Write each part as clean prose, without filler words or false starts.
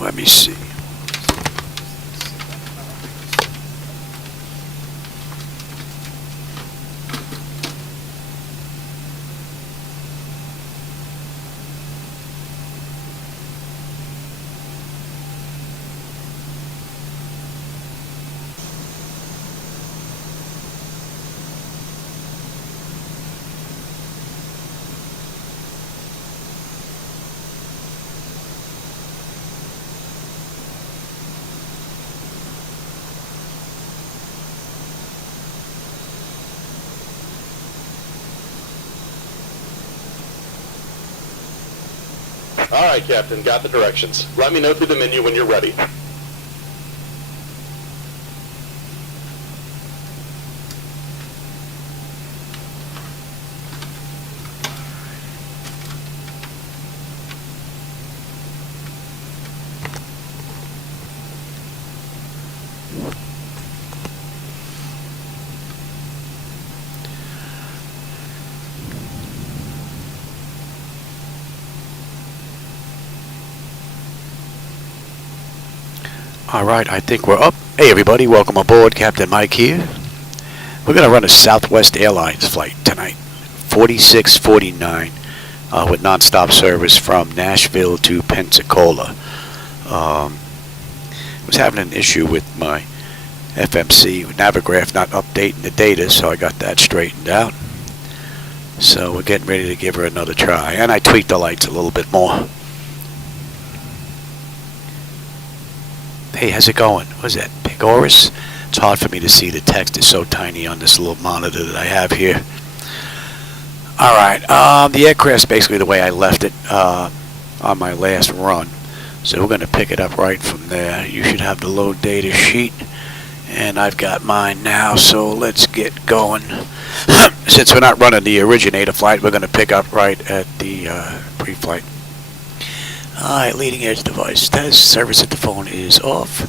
Let me see. All right, Captain, got the directions. Let me know through the menu when you're ready. Alright, I think we're up. Hey everybody, welcome aboard. Captain Mike here. We're going to run a Southwest Airlines flight tonight. 4649 with nonstop service from Nashville to Pensacola. I was having an issue with my FMC Navigraph not updating the data, so I got that straightened out. So we're getting ready to give her another try. And I tweaked the lights a little bit more. Hey, how's it going? What is that, Pegoris? It's hard for me to see. The text is so tiny on this little monitor that I have here. Alright, the aircraft's basically the way I left it on my last run. So we're going to pick it up right from there. You should have the load data sheet. And I've got mine now, so let's get going. Since we're not running the originator flight, we're going to pick up right at the pre-flight. Alright, leading edge device test. Service at the phone is off.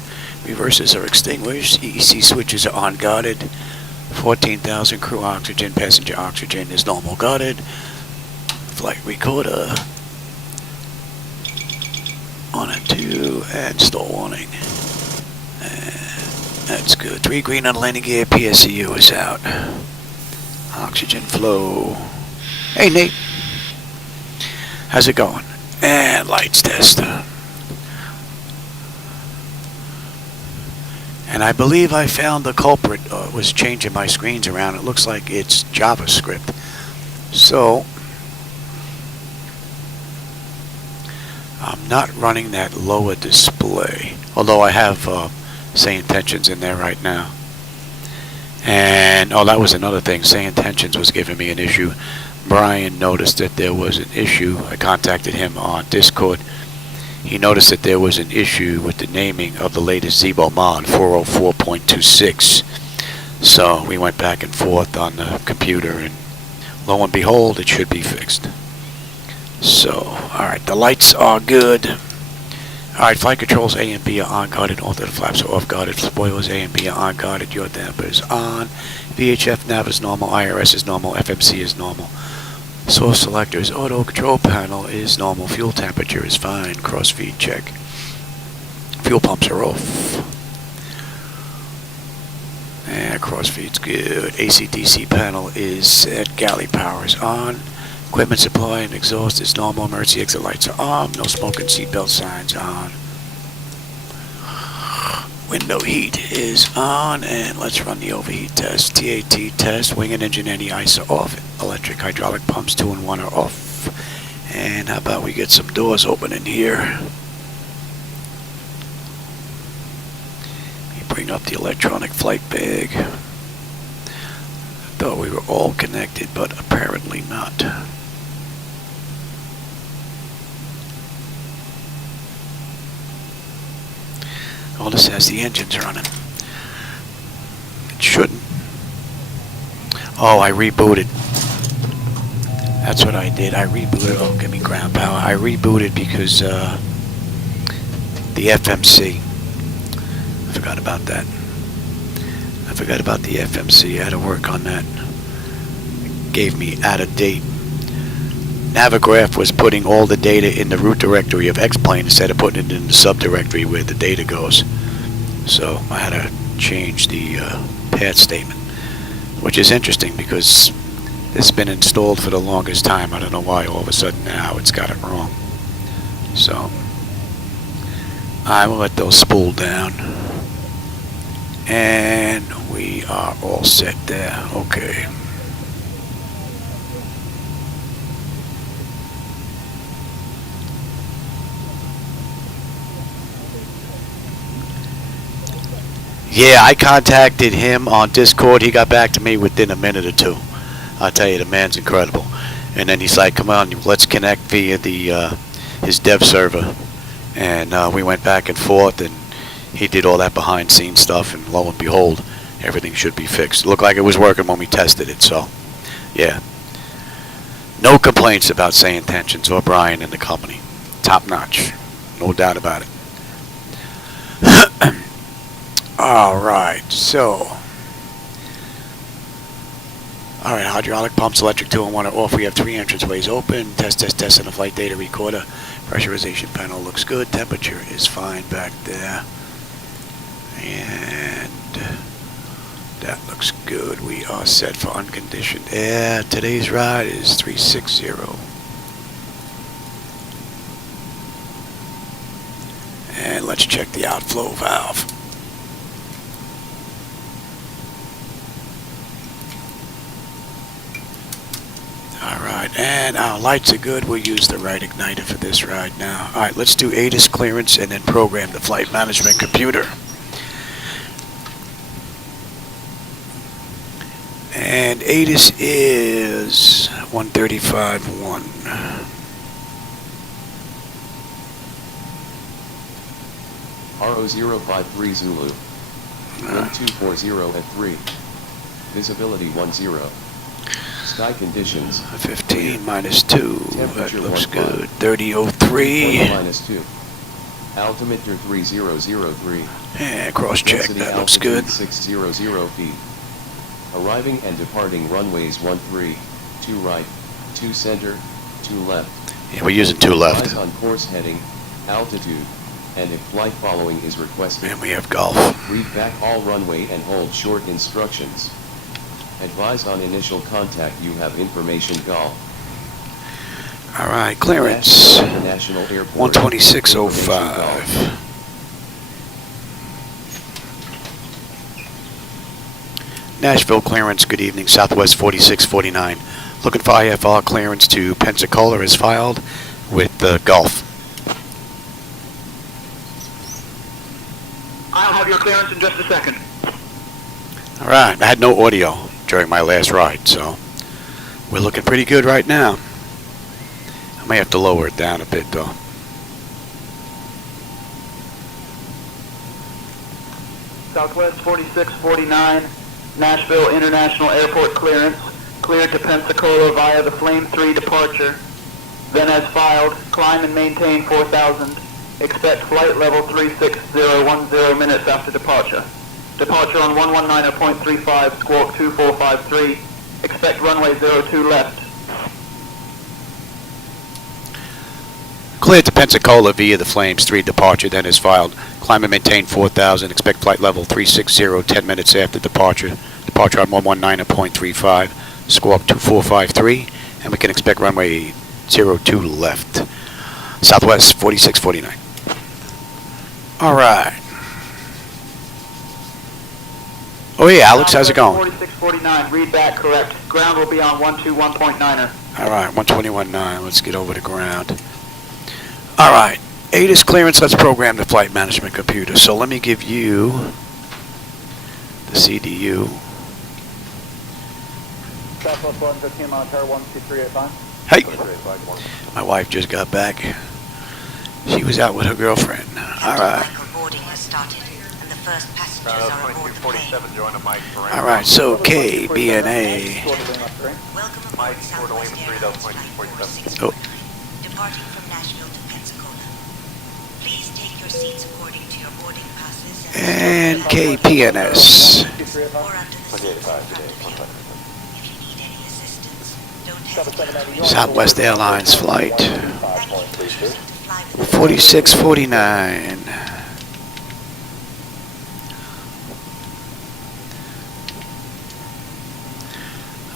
Reversers are extinguished. EEC switches are unguarded. 14,000 crew oxygen, passenger oxygen is normal guarded. Flight recorder on at 2 and stall warning. That's good. 3 green on landing gear. PSCU is out. Oxygen flow. Hey Nate, how's it going? And lights test. And I believe I found the culprit. Was changing my screens around. It looks like it's JavaScript. So I'm not running that lower display. Although I have SayIntentions in there right now. And oh, that was another thing. SayIntentions was giving me an issue. Brian noticed that there was an issue. I contacted him on Discord. He noticed that there was an issue with the naming of the latest Zibo-Mod 404.26. So we went back and forth on the computer, and lo and behold, it should be fixed. So, alright, the lights are good. Alright, flight controls A and B are unguarded. All the flaps are off guarded. Spoilers A and B are unguarded. Your damper is on. VHF nav is normal. IRS is normal. FMC is normal. Source selector's auto control panel is normal. Fuel temperature is fine. Cross-feed check. Fuel pumps are off. And cross-feed's good. AC/DC panel is set. Galley power is on. Equipment supply and exhaust is normal. Emergency exit lights are on. No smoke and seatbelt signs on. Window heat is on, and let's run the overheat test. TAT test. Wing and engine anti-ice are off. Electric hydraulic pumps 2 and 1 are off. And how about we get some doors open in here? Let me bring up the electronic flight bag. I thought we were all connected, but apparently not. All this has the engines running. It shouldn't. Oh, I rebooted. That's what I did. I rebooted. Oh, give me ground power. I rebooted because the FMC. I forgot about that. I forgot about the FMC. I had to work on that. It gave me out of date Navigaph was putting all the data in the root directory of X-Plane instead of putting it in the subdirectory where the data goes. So I had to change the path statement, which is interesting because it's been installed for the longest time. I don't know why all of a sudden now it's got it wrong. So I will let those spool down, and we are all set there. Okay. Yeah, I contacted him on Discord. He got back to me within a minute or two. I'll tell you, the man's incredible. And then he's like, come on, let's connect via the his dev server. And we went back and forth, and he did all that behind-scenes stuff, and lo and behold, everything should be fixed. It looked like it was working when we tested it, so, yeah. No complaints about SayIntentions or Brian and the company. Top-notch. No doubt about it. Alright, so. Alright, hydraulic pumps, electric 2 and 1 are off. We have 3 entranceways open. Test on the flight data recorder. Pressurization panel looks good. Temperature is fine back there. And that looks good. We are set for unconditioned air. Today's ride is 360. And let's check the outflow valve. Alright, and our lights are good. We'll use the right igniter for this ride now. Alright, let's do ATIS clearance and then program the flight management computer. And ATIS is 135.1. RO053 Zulu. 1240 at 3. Visibility 10. Sky conditions 15 minus 2. That looks 15. good. 3003. minus 2. Altimeter 3003. And cross check. Density That looks good. 600 feet. Arriving and departing runways 13, 2 right, 2 center, 2 left. Yeah, we're using 2 left. Advise on course heading, altitude, and if flight following is requested. And we have golf. Read back all runway and hold short instructions. Advise on initial contact you have information golf. Alright, clearance. International Airport. 126.05. Nashville clearance, good evening. Southwest 4649. Looking for IFR clearance to Pensacola is filed with Gulf. I'll have your clearance in just a second. Alright, I had no audio during my last ride, so we're looking pretty good right now. I may have to lower it down a bit though. Southwest 4649, Nashville International Airport clearance, cleared to Pensacola via the Flame 3 departure. Then as filed, climb and maintain 4000. Expect flight level 36010 minutes after departure. Departure on 119.35, squawk 2453. Expect runway 02 left. Cleared to Pensacola via the Flames 3 departure, then is filed. Climb and maintain 4000. Expect flight level 360 10 minutes after departure. Departure on 119.35, squawk 2453, and we can expect runway 02 left. Southwest 4649. Alright. Oh yeah, Alex, how's it going? 4649, read back correct. Ground will be on 121.9er. Alright, 121.9. Let's get over to ground. Alright, ATIS clearance. Let's program the flight management computer. So let me give you the CDU. Southwest 115 monitor 12385. Hey! My wife just got back. She was out with her girlfriend. Alright. Boarding has started, and the first passengers are aboard the plane. Alright, so KBNA. Welcome aboard Southwest Airlines Flight 460, Oh. departing from Nashville to Pensacola. Please take your seats according to your boarding passes And KPNS. or under the seats in front of you. If you need any assistance, don't Southwest Airlines Flight Thank you for choosing to fly with us. 4649.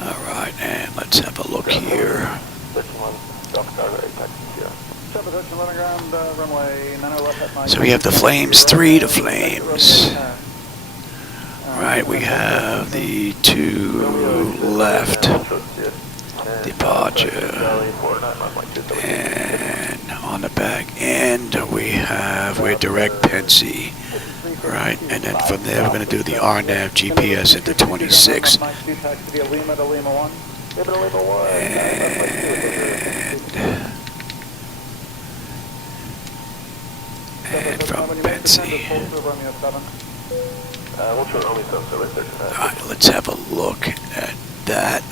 Alright, and let's have a look here. So we have the Flames 3 to Flames. Right, we have the 2 left departure. And on the back end we're direct Pensi. Right, and then from there we're going to do the RNAV-GPS into 26. And from Pensi. Alright, let's have a look at that.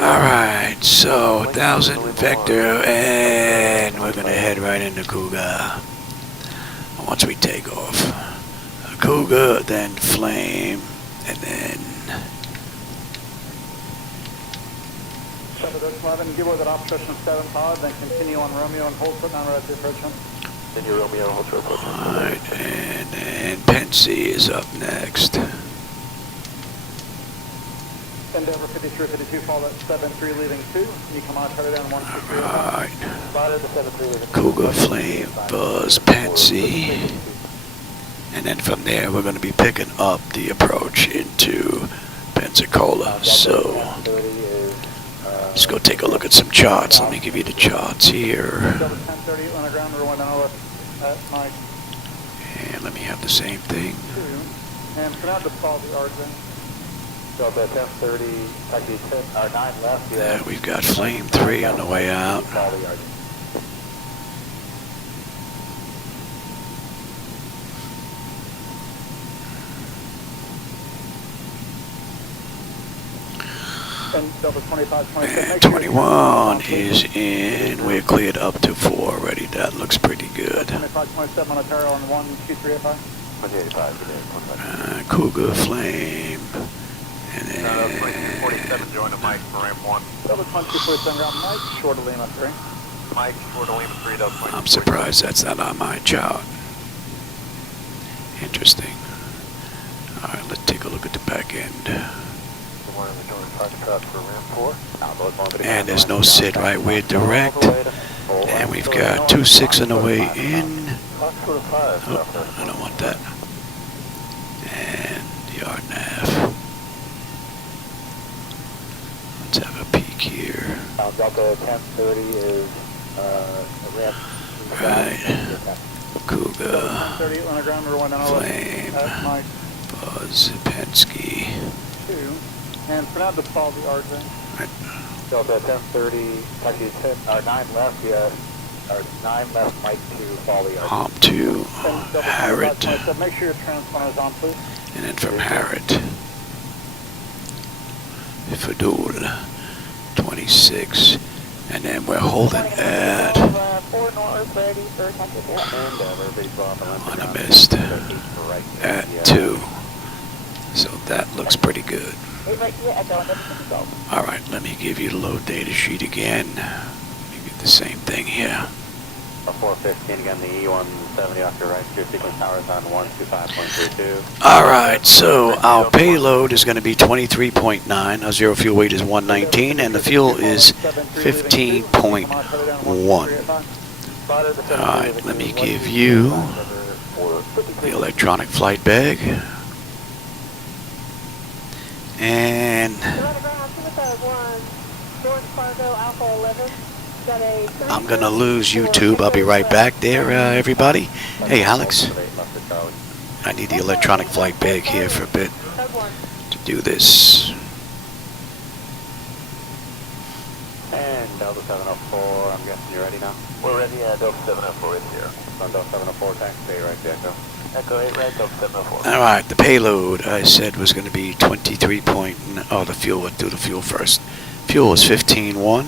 Alright, so 1000 vector, and we're going to head right into Cougar once we take off. Cougar, then Flame, and then 11, give with an obstruction 7 pod, then continue on Romeo and hold foot non-right approachment. Continue Romeo and hold foot approachment. Alright, and then Pensi is up next. Endeavor 5352, fall at 73 leaving 2. You come on, turn it down 123. Alright. Spotted the 73 leaving 2. Cougar, Flame, Buzz, Pensi. And then from there we're going to be picking up the approach into Pensacola. So let's go take a look at some charts. Let me give you the charts here. And let me have the same thing. And for now, just follow the origin. So at 10:30, taxi 10 or 9 left. There we've got Flame 3 on the way out. Follow the origin. And 21 is in. We're cleared up to 4 already. That looks pretty good. 25.7 on a Terrell on 12385. Cougar, Flame, and then 47, join the Mike for ramp 1. Double 2247 ground, Mike, short of Lima 3. Mike, short of Lima 3, double 22. I'm surprised that's not on my chart. Interesting. Alright, let's take a look at the back end. And there's no sit, right? We're direct. And we've got 26 on the way in. Oh, I don't want that. And the RNAV. Let's have a peek here. Delta 1030 is ramp. Right. Cougar. 30 on the ground, Flame. Buzz. Penske. 2. And for now, just follow the RJ. Right. Delta 1030, taxi 10, or 9 left, yes. Or 9 left, Mike 2, follow the RJ. Hop to Harrod. Make sure your transponder is on, please. And then from Harrod, Fadul, 26. And then we're holding at, on a mist, at 2. So that looks pretty good. Alright, let me give you the load data sheet again. Let me get the same thing here. 415 again, the E170 off your right, your sequence powers on 125.32. Alright, so our payload is going to be 23.9, our zero fuel weight is 119, and the fuel is 15.1. Alright, let me give you the electronic flight bag. And I'm going to lose YouTube. I'll be right back there, everybody. Hey, Alex. I need the electronic flight bag here for a bit to do this. And Delta 704, I'm guessing you're ready now? We're ready, Delta 704 is here. On Delta 704, tank, stay right there, Echo. Echo 8 right, Delta 704. Alright, the payload I said was going to be 23 point... Oh, the fuel, let's do the fuel first. Fuel is 15.1.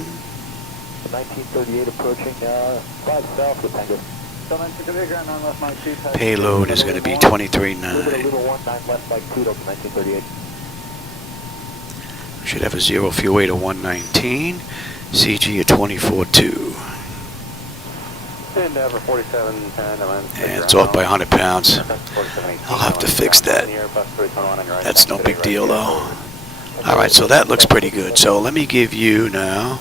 1938 approaching, 5 south with Tango. Payload is going to be 23.9. We should have a 0 fuel weight of 119. CG at 24.2. And over 4710, And it's off by 100 pounds. I'll have to fix that. That's no big deal though. Alright, so that looks pretty good. So let me give you now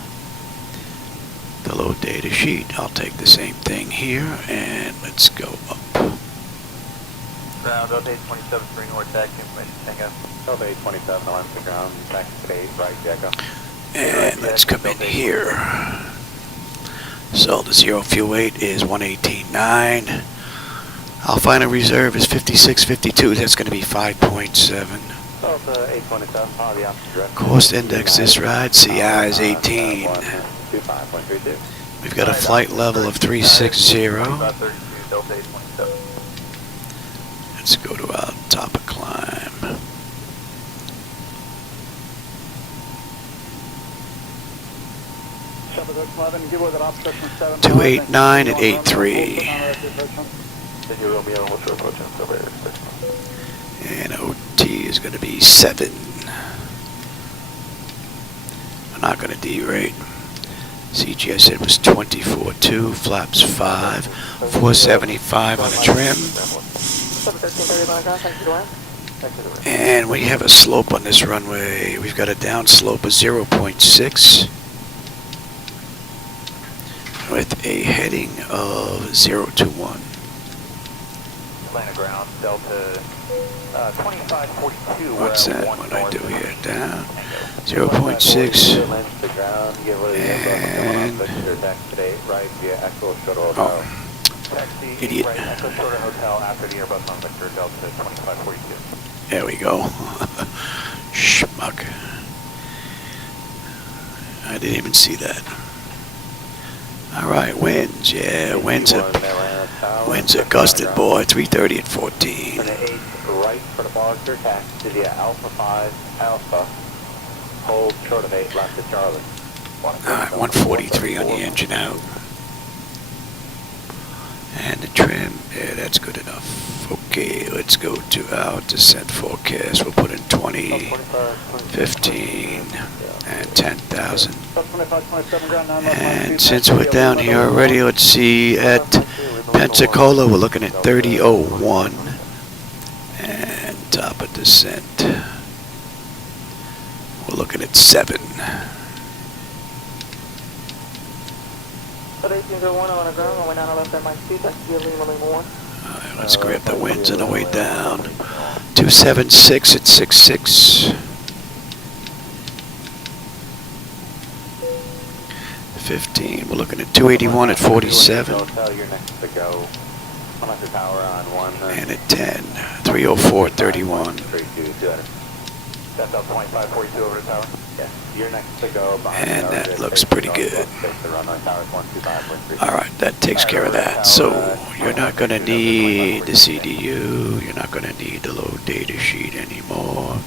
the load data sheet. I'll take the same thing here and let's go up. Ground, Delta 827, 3 North, taxi information, Tango. Delta 827, alarm to ground, taxi 8, right, Echo. And let's come in here. So the 0 fuel weight is 118.9. Our final reserve is 56.52. That's going to be 5.7. Delta 827, follow the opposite direction. Cost index this ride, CI is 18. 25.32. We've got a flight level of 360. 532, Delta 827. Let's go to our top of climb. 289 at 83. And OT is going to be 7. We're not going to derate. CG I said was 24.2, flaps 5, 475 on the trim. And we have a slope on this runway. We've got a down slope of 0.6 with a heading of 021. Atlanta ground, Delta 2542. What's that? What do I do here? Down 0.6. And oh, idiot. There we go. Schmuck. I didn't even see that. Alright, winds. Yeah, winds are gusted, boy. 330 at 14. Right for the Barker, taxi to the Alpha 5 Alpha. Hold short of 8, left to Charlie. Alright, 143 on the engine out. And the trim, yeah, that's good enough. Okay, let's go to our descent forecast. We'll put in 20, 15, and 10,000. And since we're down here already, let's see, at Pensacola, we're looking at 30.01. And top of descent, we're looking at 7. Alright, let's grab the winds on the way down. 276 at 66. 15, we're looking at 281 at 47. And at 10, 304 at 31. And that looks pretty good. Alright, that takes care of that. So you're not going to need the CDU, you're not going to need the load data sheet anymore.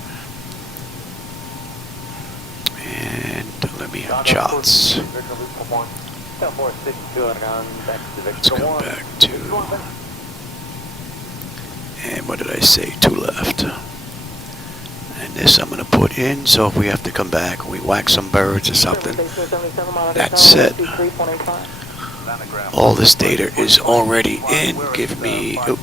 And let me have charts. Let's come back to, and what did I say, 2 left. And this I'm going to put in, so if we have to come back and we whack some birds or something, that's it. All this data is already in. Give me, a deuce.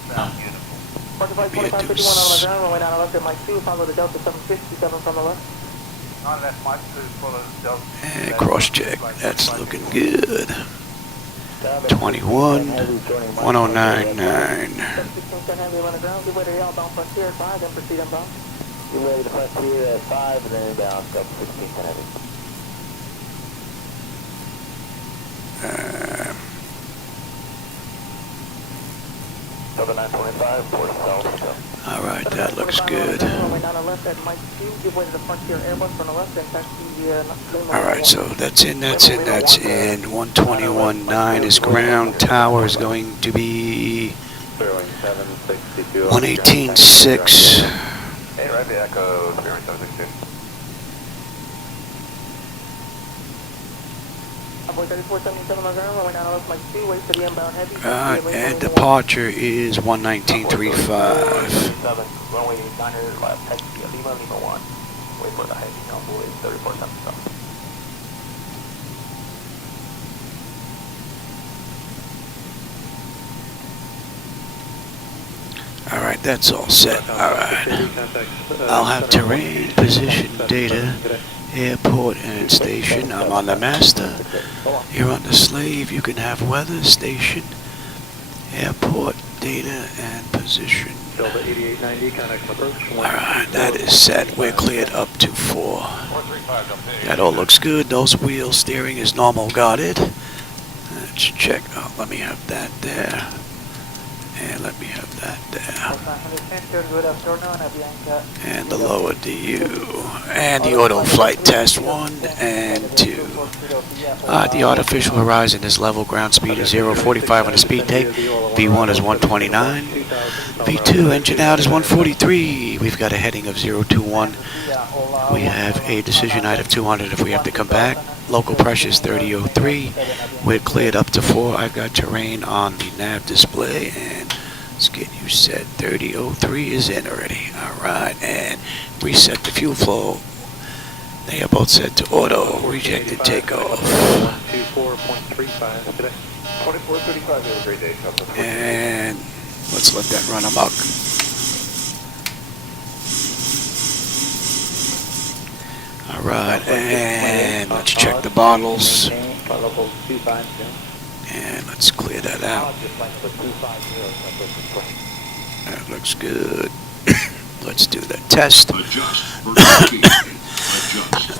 And cross check, that's looking good. 21, 1099. You're ready to press here at 5 and then down, up 1610 heavy. Delta 925, port south. Alright, that looks good. Alright, so that's in, that's in, that's in. 121.9 is ground. Tower is going to be 118.6. Hey, right, the Echo, 0762. And departure is 119.35. Runway 900 left, taxi Lima, Lima 1. Wait for the heavy convoy, 3477. Alright, that's all set. Alright. I'll have terrain, position, data, airport, and station. I'm on the master. You're on the slave. You can have weather, station, airport, data, and position. Alright, that is set. We're cleared up to 4. That all looks good. Those wheels, steering is normal. Got it. Let's check. Oh, let me have that there. And let me have that there. And the lower DU. And the auto flight test 1 and 2. The artificial horizon is level. Ground speed is 0.45 on the speed tape. V1 is 129. V2 engine out is 143. We've got a heading of 021. We have a decision height of 200 if we have to come back. Local pressure is 3003. We're cleared up to 4. I've got terrain on the nav display, and let's get you set. 3003 is in already. Alright, and reset the fuel flow. They are both set to auto. Rejected takeoff. 24.35 today. 2435, have a great day. And let's let that run amok. Alright, and let's check the bottles. And let's clear that out. That looks good. Let's do the test. Adjust vertical speed. Adjust.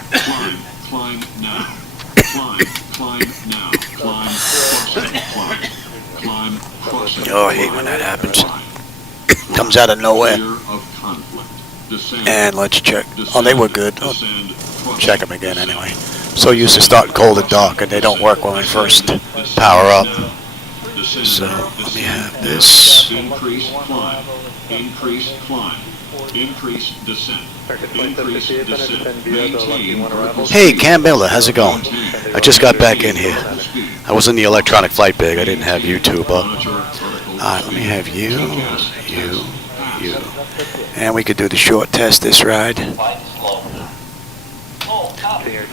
Climb now. Climb now. Climb, crossing. Oh, I hate when that happens. Comes out of nowhere. And let's check. Oh, they were good. I'll check them again anyway. So used to starting cold and dark, and they don't work when we first power up. So let me have this. Increase climb. Increase climb. Increase descent. Increase descent. Maintain vertical speed. Hey, Cam Miller, how's it going? I just got back in here. I was in the electronic flight bag. I didn't have YouTube up. Alright, let me have you. And we could do the short test this ride.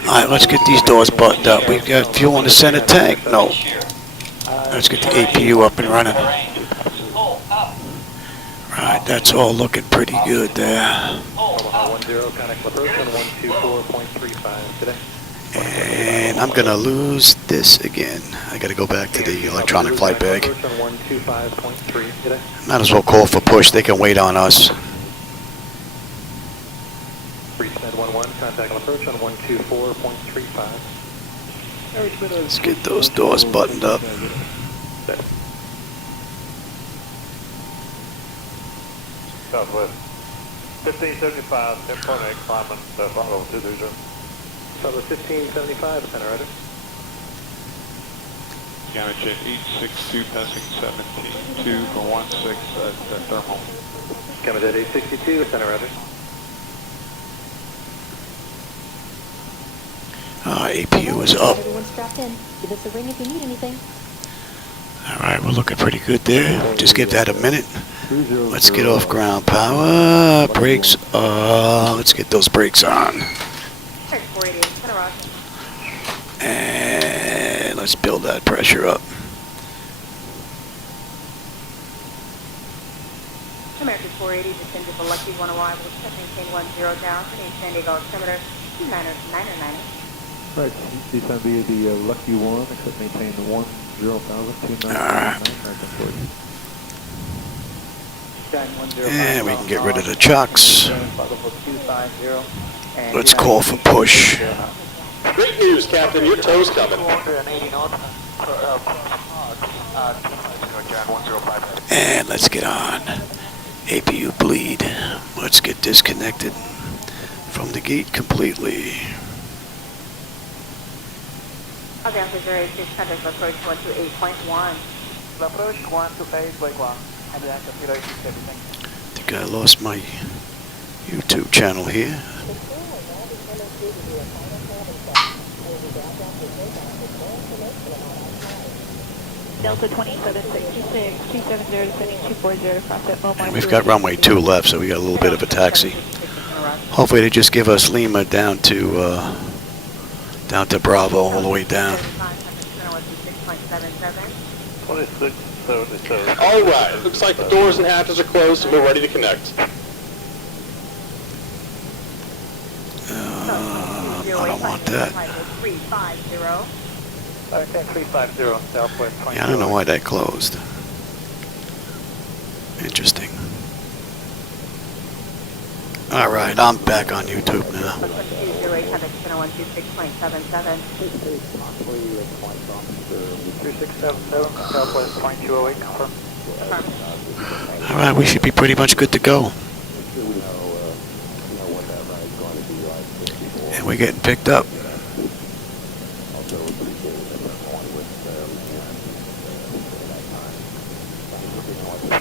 Alright, let's get these doors buttoned up. We've got fuel in the center tank. No. Let's get the APU up and running. Right, that's all looking pretty good there. And I'm going to lose this again. I got to go back to the electronic flight bag. Might as well call for push. They can wait on us. Let's get those doors buttoned up. Southwest 1575, 10.8, climbing the Bravo 220. Southwest 1575, center rudder. Gamma jet 862, passing 17, 2 for 16 at thermal. Gamma jet 862, center rudder. APU is up. Everyone's strapped in. Give us a ring if you need anything. Alright, we're looking pretty good there. Just give that a minute. Let's get off ground power. Brakes. Let's get those brakes on. And let's build that pressure up. American 480, descend to the Lucky 1 arrival, maintain 10 down, San Diego altimeter 29990. Right, descend via the Lucky 1, except maintain 10,299. And we can get rid of the chocks. Let's call for push. Great news, Captain. Your tow's coming. And let's get on. APU bleed. Let's get disconnected from the gate completely. Okay, I'm 600, approach 128.1. Approach 128.1. I think I lost my YouTube channel here. Delta 2766, 270 descending 240, cross at Beaumont. And we've got runway 2 left, so we got a little bit of a taxi. Hopefully they just give us Lima down to Bravo all the way down. 2677. All right, looks like the doors and hatches are closed and we're ready to connect. I don't want that. 350. Okay, 350, Southwest 20. Yeah, I don't know why that closed. Interesting. All right, I'm back on YouTube now. 3677, Southwest 2208, confirm. All right, we should be pretty much good to go. And we're getting picked up.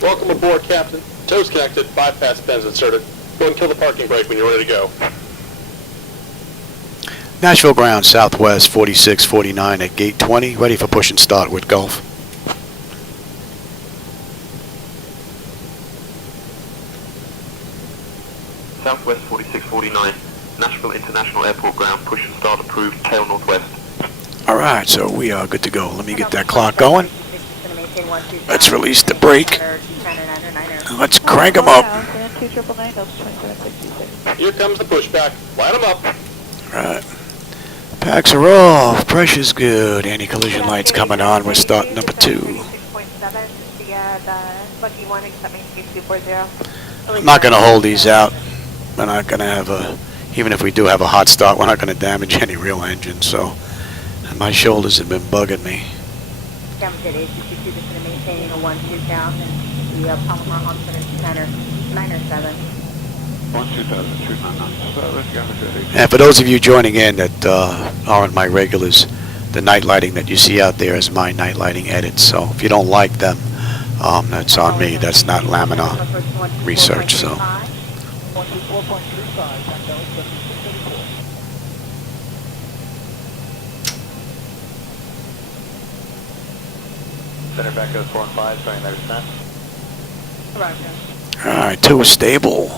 Welcome aboard, Captain. Toes connected, bypass pins inserted. Go and kill the parking brake when you're ready to go. Nashville ground, Southwest 4649 at gate 20, ready for push and start with Gulf. Southwest 4649, Nashville International Airport ground, push and start approved, tail northwest. All right, so we are good to go. Let me get that clock going. Let's release the brake. Let's crank them up. Here comes the pushback. Line them up. All right. Packs are off. Pressure's good. Anti-collision lights coming on. We're starting number 2. I'm not going to hold these out. We're not going to have a, even if we do have a hot start, we're not going to damage any real engine. So my shoulders have been bugging me. And for those of you joining in that aren't my regulars, the night lighting that you see out there is my night lighting edits. So if you don't like them, that's on me. That's not Laminar research. So. Center back goes 4 and 5, starting their descent. All right, 2 is stable.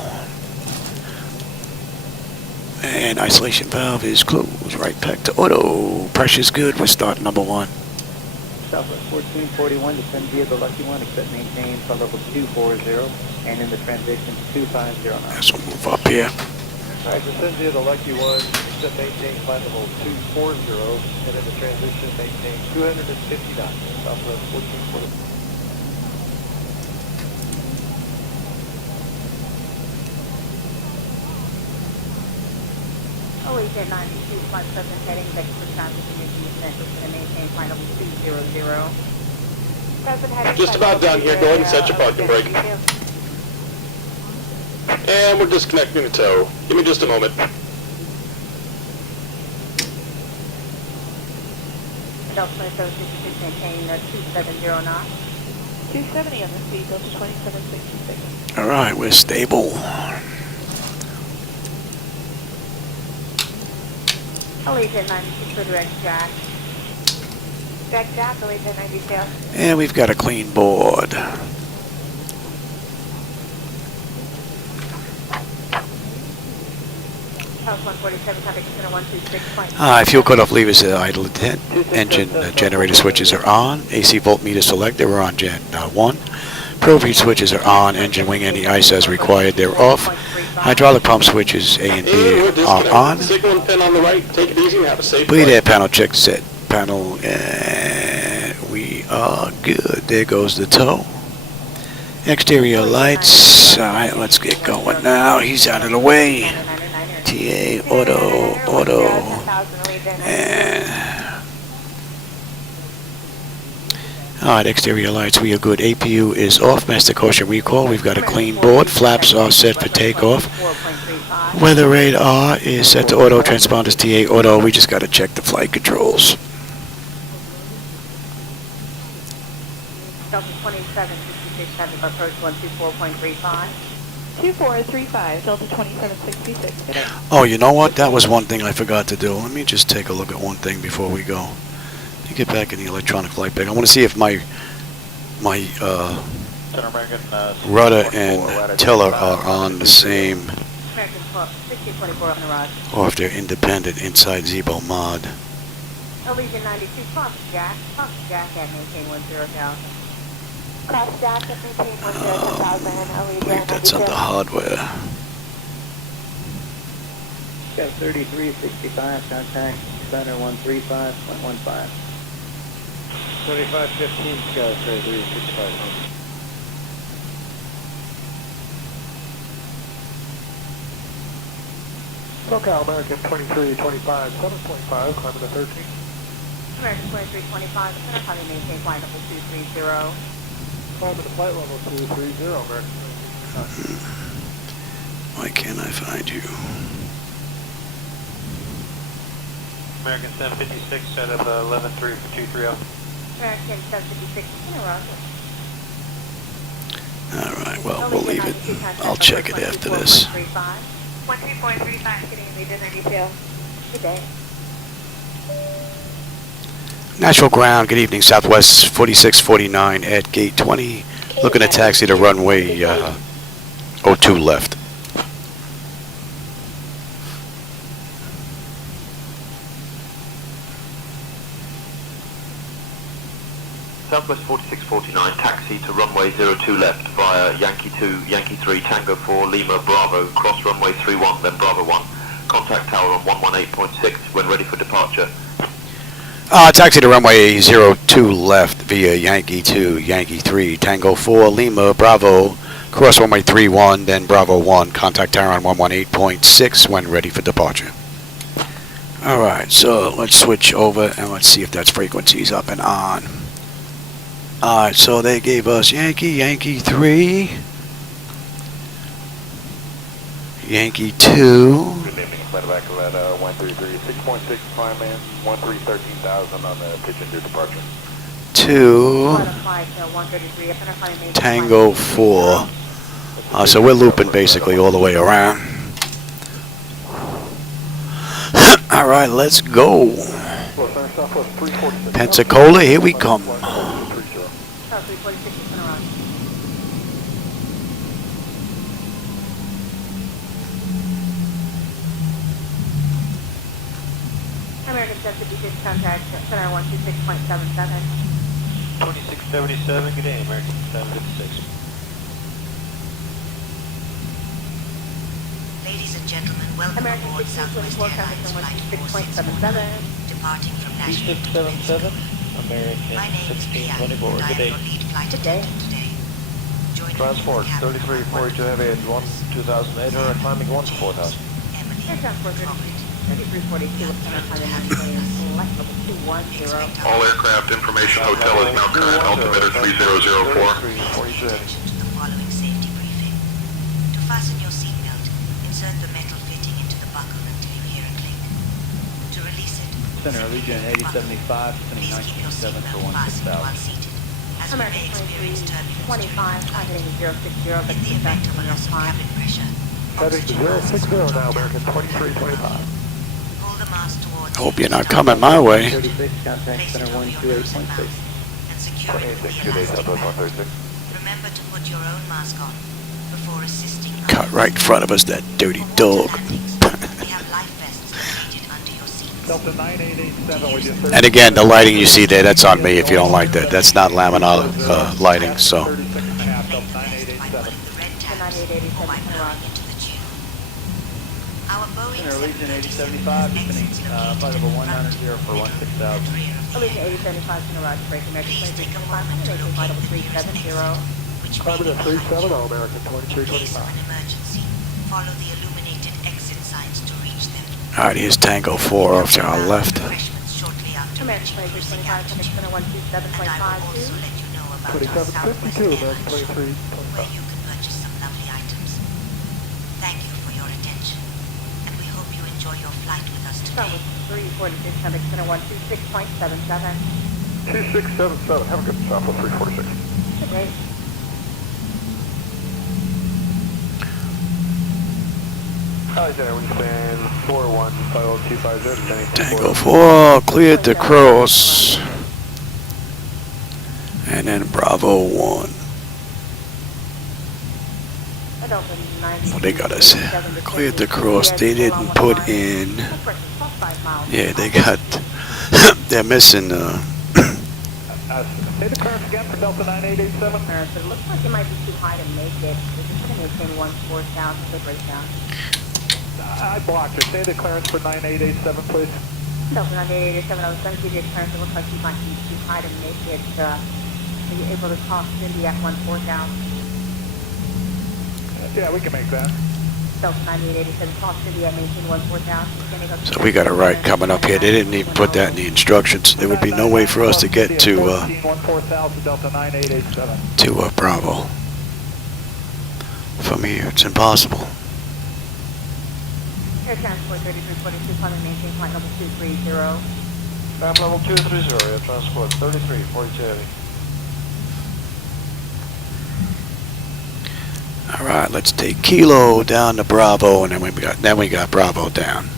And isolation valve is closed. Right back to auto. Pressure's good. We're starting number 1. Southwest 1441, descend via the Lucky One, except maintain flight level 240, and in the transition 250 knots. Let's move up here. All right, descend via the Lucky One, except maintain flight level 240, and in the transition maintain 250 knots. Southwest 1441. Allegiant 92, flight 7 heading, vector for traffic in the descent, is going to maintain flight level 200. Just about done here. Go ahead and set your parking brake. And we're disconnecting the tow. Give me just a moment. Delta 2766, maintain 270 knots. 270 on the speed, Delta 2766. All right, we're stable. Allegiant 92 for direct jack. Direct jack, Allegiant 92. And we've got a clean board. House 147, traffic center 126. Fuel cutoff levers are idle. Engine generator switches are on. AC voltmeter selector, we're on Gen 1. Probe switches are on. Engine wing anti-ice as required, they're off. Hydraulic pump switches A and B are on. Signal and pin on the right. Take it easy and have a safe Bleed flight. air panel check set. Panel, we are good. There goes the tow. Exterior lights. All right, let's get going now. He's out of the way. TA, auto, and all right, exterior lights, we are good. APU is off. Master caution recall. We've got a clean board. Flaps are set for takeoff. Weather radar is set to auto. Transponders TA auto. We just got to check the flight controls. Delta 2766, traffic approach 124.35. 2435, Delta 2766. Good day. Oh, you know what? That was one thing I forgot to do. Let me just take a look at one thing before we go. Let me get back in the electronic flight bag. I want to see if my rudder and tiller are on the same, American 1624 on the rod. or if they're independent inside Zibo-Mod. Allegiant 92, cross jack at maintain 10,000. Cross jack at maintain 10,000, I Allegiant believe that's 92. under hardware. Got 3365, contact center 135.15. 7515, Sky 3365. SoCal American 2325, 7.5, climb to 13. American 2325, center climbing maintain flight level 230. Climb to flight level 230, American 2325. Why can't I find you? American 756, set up 11-3 for 230. American 756, in a row. Alright, well, we'll leave it. I'll check it after this. 13435, getting leader 92. Good day. Nashville ground, good evening, Southwest 4649 at gate 20. Looking to taxi to runway 02 left. Southwest 4649, taxi to runway 02 left via Yankee 2, Yankee 3, Tango 4, Lima, Bravo, cross runway 31, then Bravo 1. Contact tower on 118.6 when ready for departure. Taxi to runway 02 left via Yankee 2, Yankee 3, Tango 4, Lima, Bravo, cross runway 31, then Bravo 1. Contact tower on 118.6 when ready for departure. Alright, so let's switch over and let's see if that's frequencies up and on. Alright, so they gave us Yankee 3, Yankee 2. Good evening, flight back of that 133, 6.6, climb in, 13,000 on the pitch into departure. 2, Tango 4. So we're looping basically all the way around. Alright, let's go. Pensacola, here we come. American 756, contact center 126.77. 2677, good day, American 756. Ladies and gentlemen, welcome American aboard Southwest Airlines Flight 461, departing from Nashville to Pensacola. American My name is Pia, and I am 1624, good day. your lead flight attendant today. Joining Transport me in the cabin 3342 heavy at 2800, climbing 14,000. Emily, Air transport Cockpit. 3342 with center climbing maintain flight level 210. All aircraft information hotel is now current altimeter 3004. 3342 heavy. Attention to the following safety briefing. To fasten your seatbelt, insert the metal fitting into the buckle until you hear a click. To release it, Center simply Allegiant lift the buckle. 8075, sending Please keep your 1907 for seatbelt fastened 16,000. while seated, as we American may experience turbulence during 25, flight. heading 060, In the event of a loss of cabin pressure, Heading to oxygen masks will 060 drop now, down American to 2325. Pull the mask towards Hope you you're not to coming start my way. 36, contact Place center it over your nose and 128.6. mouth and secure it with 26, the good day, elastic Southwest band. 136. Remember to put your own mask on before assisting Cut others. right in front of us, that dirty For dog. water landings, we have life vests located under your seats. Delta 9887 with your And again, the lighting you see there, that's on me if you don't like that. That's not laminar lighting, so. 36 and a half, Delta By 9887. pulling the red tabs or by blowing into the tube. Our Boeing Center Allegiant 737 8075, has sending exits flight located level in front, 190 for middle, 16,000. and rear of the Allegiant aircraft. 8075, center Roger, break American Please take a 2325, moment to maintain flight locate level the nearest 370. exit, which may Climate be at behind 370, you. American In case of 2325. an emergency, follow the illuminated exit signs to reach them. Alright, here's Tango 4 off to our left. Refreshments shortly after American reaching cruising 2325, contact altitude. center And I will also 127.52. let you know about our Southwest 2752, Airlines American shop, where 2325. you can purchase some lovely items. Thank you for your attention, and we hope you enjoy your flight with us today. Southwest 346, contact center 126.77. 2677, have a good Southwest 346. Good day. Alexander, we stand 4150-250, descending Tango 4, cleared to cross. And then Bravo 1. Well, they got us cleared to cross. They didn't put in. Yeah, they got. They're missing. Say the clearance again for Delta 9887. It looks like it might be too high to make it. We're just going to maintain 14,000 for breakdown. I blocked her. Say the clearance for 9887, please. Delta 9887, I was going to give you a clearance. It looks like you might be too high to make it. Are you able to cross Cindy at 14,000? Yeah, we can make that. Delta 9887, cross Cindy at maintain 14,000. So we got a right coming up here. They didn't even put that in the instructions. There would be no way for us to get to Bravo. From here, it's impossible. Air Transport 3342, climbing maintain flight level 230. Climb level 230, Air Transport 3342. All right, let's take Kilo down to Bravo, and then we got Bravo down.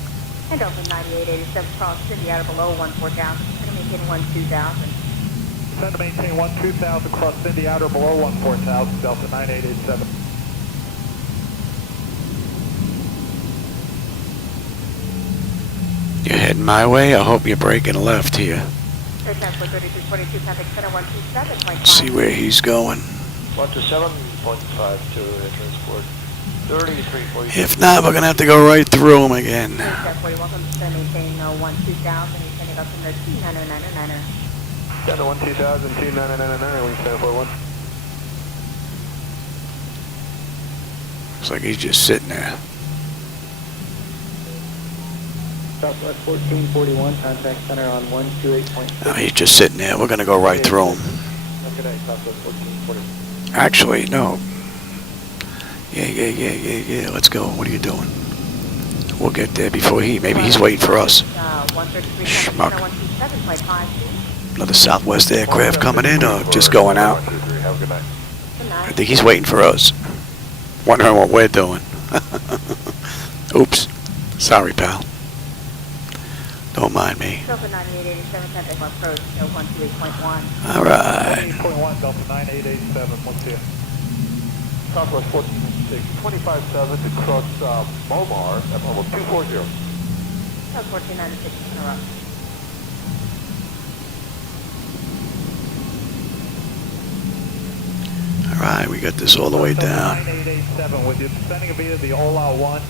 And Delta 9887, cross Cindy out of below 14,000. Going to maintain 12,000. Send to maintain 12,000, cross Cindy outer below 14,000, Delta 9887. You're heading my way. I hope you're breaking left here. Air Transport 3342, traffic center 127.5. Let's see where he's going. 127.52, Air Transport 3342. If not, we're going to have to go right through him again. Air Transport, welcome to maintain 12,000. You're sending up from the 2999er. Delta 12000, 2999, wing stand for 1. Looks like he's just sitting there. Southwest 1441, contact center on 128.6. No, he's just sitting there. We're going to go right through him. Good day, Southwest 1441. Actually, no. Yeah. Let's go. What are you doing? We'll get there before maybe he's waiting for us. Schmuck. Another Southwest aircraft coming in or just going out? Have a good night. I think he's waiting for us. Wondering what we're doing. Oops. Sorry, pal. Don't mind me. Delta 9887, traffic approach, 128.1. All right. 128.1, Delta 9887, we'll see you. Southwest 146, 25.7 to cross Momar at level 240. South 1496, interrupt. All right, we got this all the way down. 9887 with you, descending via the Ola 1.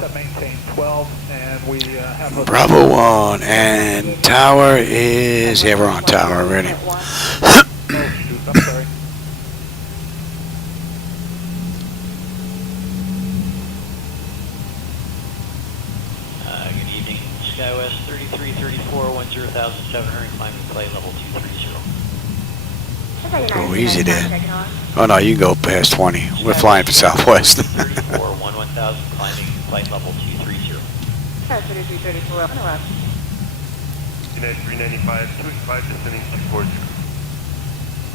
Set maintain 12, and we have a Bravo 1, and tower is... Yeah, we're on tower already. I'm sorry. Good evening, SkyWest 3334, 10,700, climbing flight level 230. Oh, easy there. Oh, no, you can go past 20. We're flying for Southwest. 34, 11,000, climbing flight level 230. 3334, interrupt. United 395, 285, descending 240.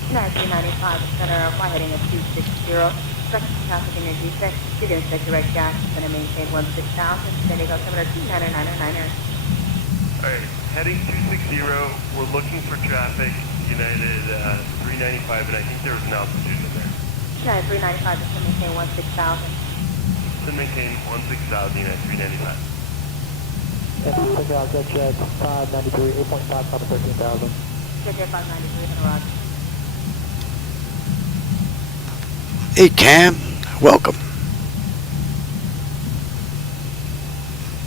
United 395, center, flight heading at 260. Expected traffic in your G6. You're going to set direct gas. Going to maintain 16,000. Then you go somewhere 2999er. Alright, heading 260, we're looking for traffic, United 395, and I think there was an altitude in there. United 395, just to maintain 16,000. To maintain 16,000, United 395. Check out jet 593, 8.5, top of 13,000. Jet 593, interrupt. Hey, Cam. Welcome.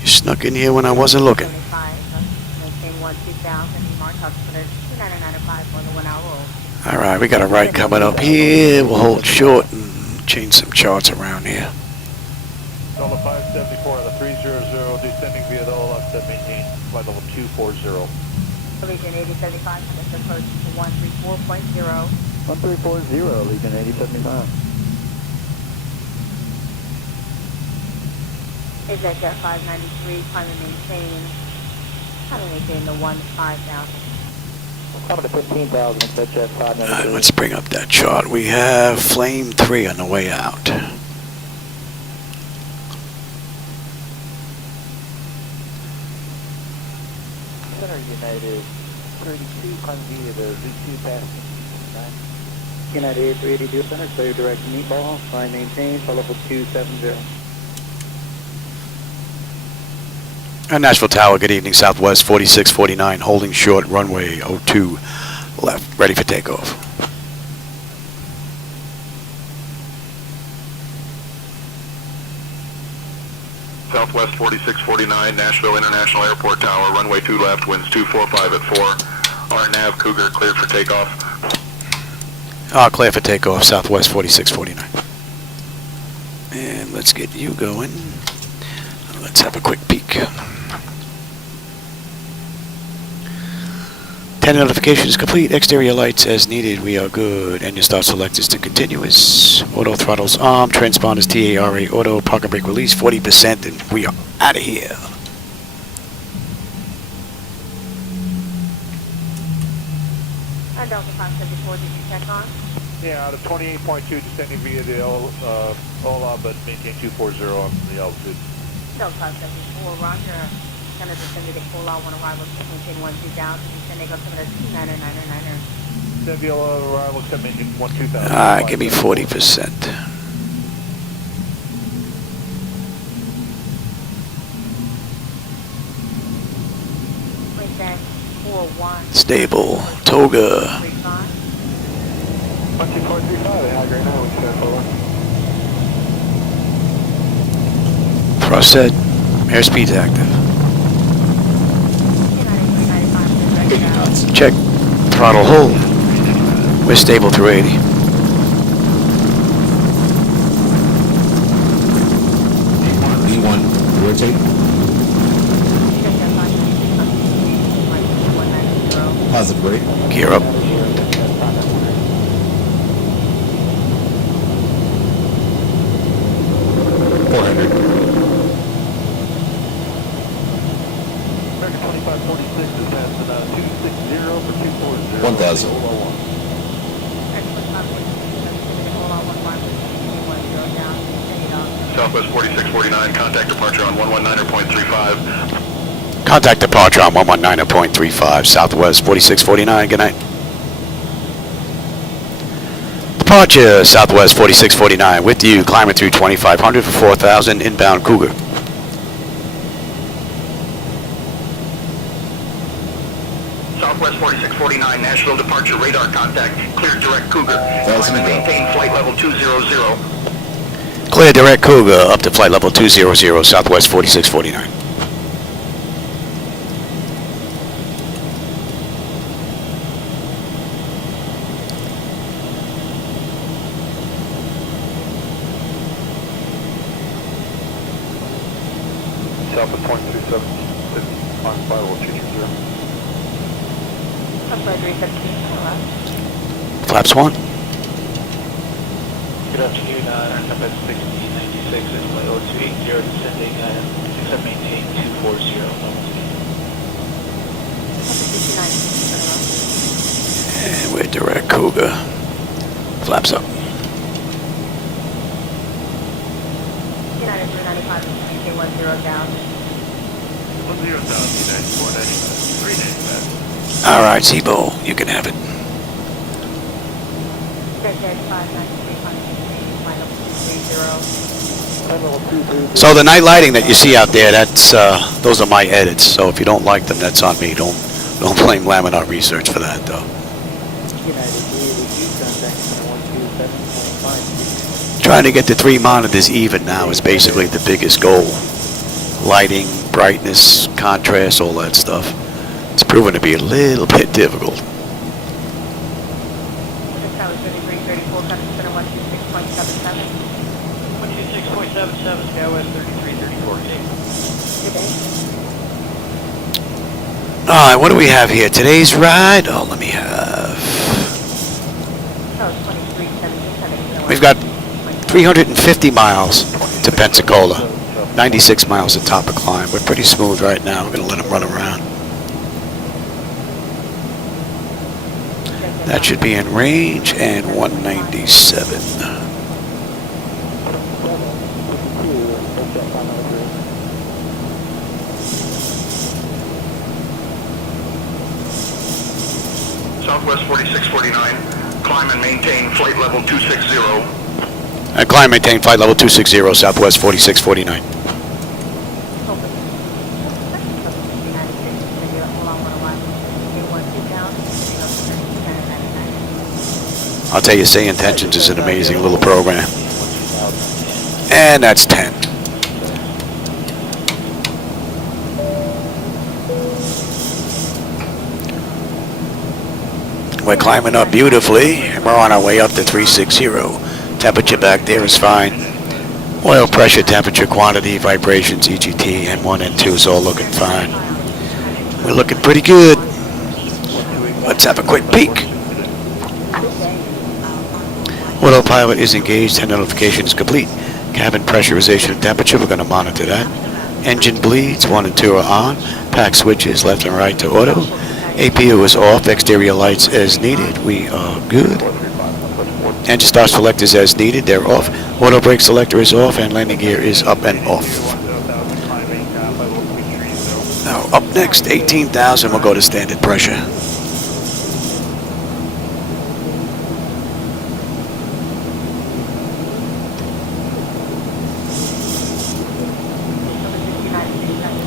You snuck in here when I wasn't looking. Maintain 12,000. Mark up for the 2995 for the 1 hour roll. All right, we got a right coming up here. We'll hold short and change some charts around here. Delta 574 on the 300, descending via the OLF set maintain flight level 240. Legion 8075, this approach to 134.0. 1340, Legion 8075. Is that jet 593, climbing maintain the 15,000. Coming to 15,000, that jet 593. All right, let's bring up that chart. We have Flame 3 on the way out. United 32, climb via the Z2 passing 9. United 382 center, clear direct meatball, climb maintain, flight level 270. Nashville Tower, good evening, Southwest 4649, holding short, runway 02 left, ready for takeoff. Southwest 4649, Nashville International Airport Tower, runway 2 left, winds 245 at 4. RNAV Cougar cleared for takeoff. Clear for takeoff, Southwest 4649. And let's get you going. Let's have a quick peek. 10 notifications complete. Exterior lights as needed. We are good. Engine start select is to continuous. Auto throttles armed. Transponders TARA. Auto parking brake release 40%. And we are out of here. Delta 574, did you check on? Yeah, out of 28.2, descending via the Ola, but maintain 240 on the altitude. Delta 574, roger. Gonna descend to the Ola, one arrival, maintain 12000, descending up to the 299er. Descend via arrival, except maintain 12000. Alright, give me 40%. Wait then, 41. Stable. Toga. 12435, high grade 9, we said forward. Proced. Airspeed's active. Check. Throttle hold. We're stable through 80. V1, rotate. Positive rate. Gear up. American 2546 is passing 260 for 240. 1000. Southwest 4649, contact departure on 119.35. Contact departure on 119.35. Southwest 4649. Good night. Departure, Southwest 4649. With you, climbing through 2500 for 4000. Inbound Cougar. Southwest 4649, Nashville departure, radar contact, clear direct Cougar. Thousand Climb and to go. maintain flight level 200. Clear direct Cougar up to flight level 200. Southwest 4649. Southwest 0.37, on spiral 220. Flaps 1. Good afternoon, Southwest 1696, and flight 0280, descending, except maintain 240. And we're direct Cougar. Flaps up. United 395, maintain 10 down. 10,000, United 495, 395. Alright, Zibo, you can have it. So the night lighting that you see out there, that's those are my edits. So if you don't like them, that's on me. Don't blame Laminar Research for that, though. Trying to get the 3 monitors even now is basically the biggest goal. Lighting, brightness, contrast, all that stuff. It's proven to be a little bit difficult. 126.77, Southwest 3334. Alright, what do we have here? Today's ride? Oh, let me have... We've got 350 miles to Pensacola. 96 miles at top of climb. We're pretty smooth right now. We're going to let them run around. That should be in range and 197. Southwest 4649, climb and maintain flight level 260. And climb, maintain flight level 260, Southwest 4649. I'll tell you, SayIntentions is an amazing little program. And that's 10. We're climbing up beautifully, and we're on our way up to 360. Temperature back there is fine. Oil pressure, temperature, quantity, vibrations, EGT, N1, N2 is all looking fine. We're looking pretty good. Let's have a quick peek. Autopilot is engaged and notification is complete. Cabin pressurization and temperature, we're going to monitor that. Engine bleeds, 1 and 2 are on. Pack switches left and right to auto. APU is off, exterior lights as needed. We are good. Engine start selectors as needed, they're off. Auto brake selector is off and landing gear is up and off. Now up next, 18,000, we'll go to standard pressure.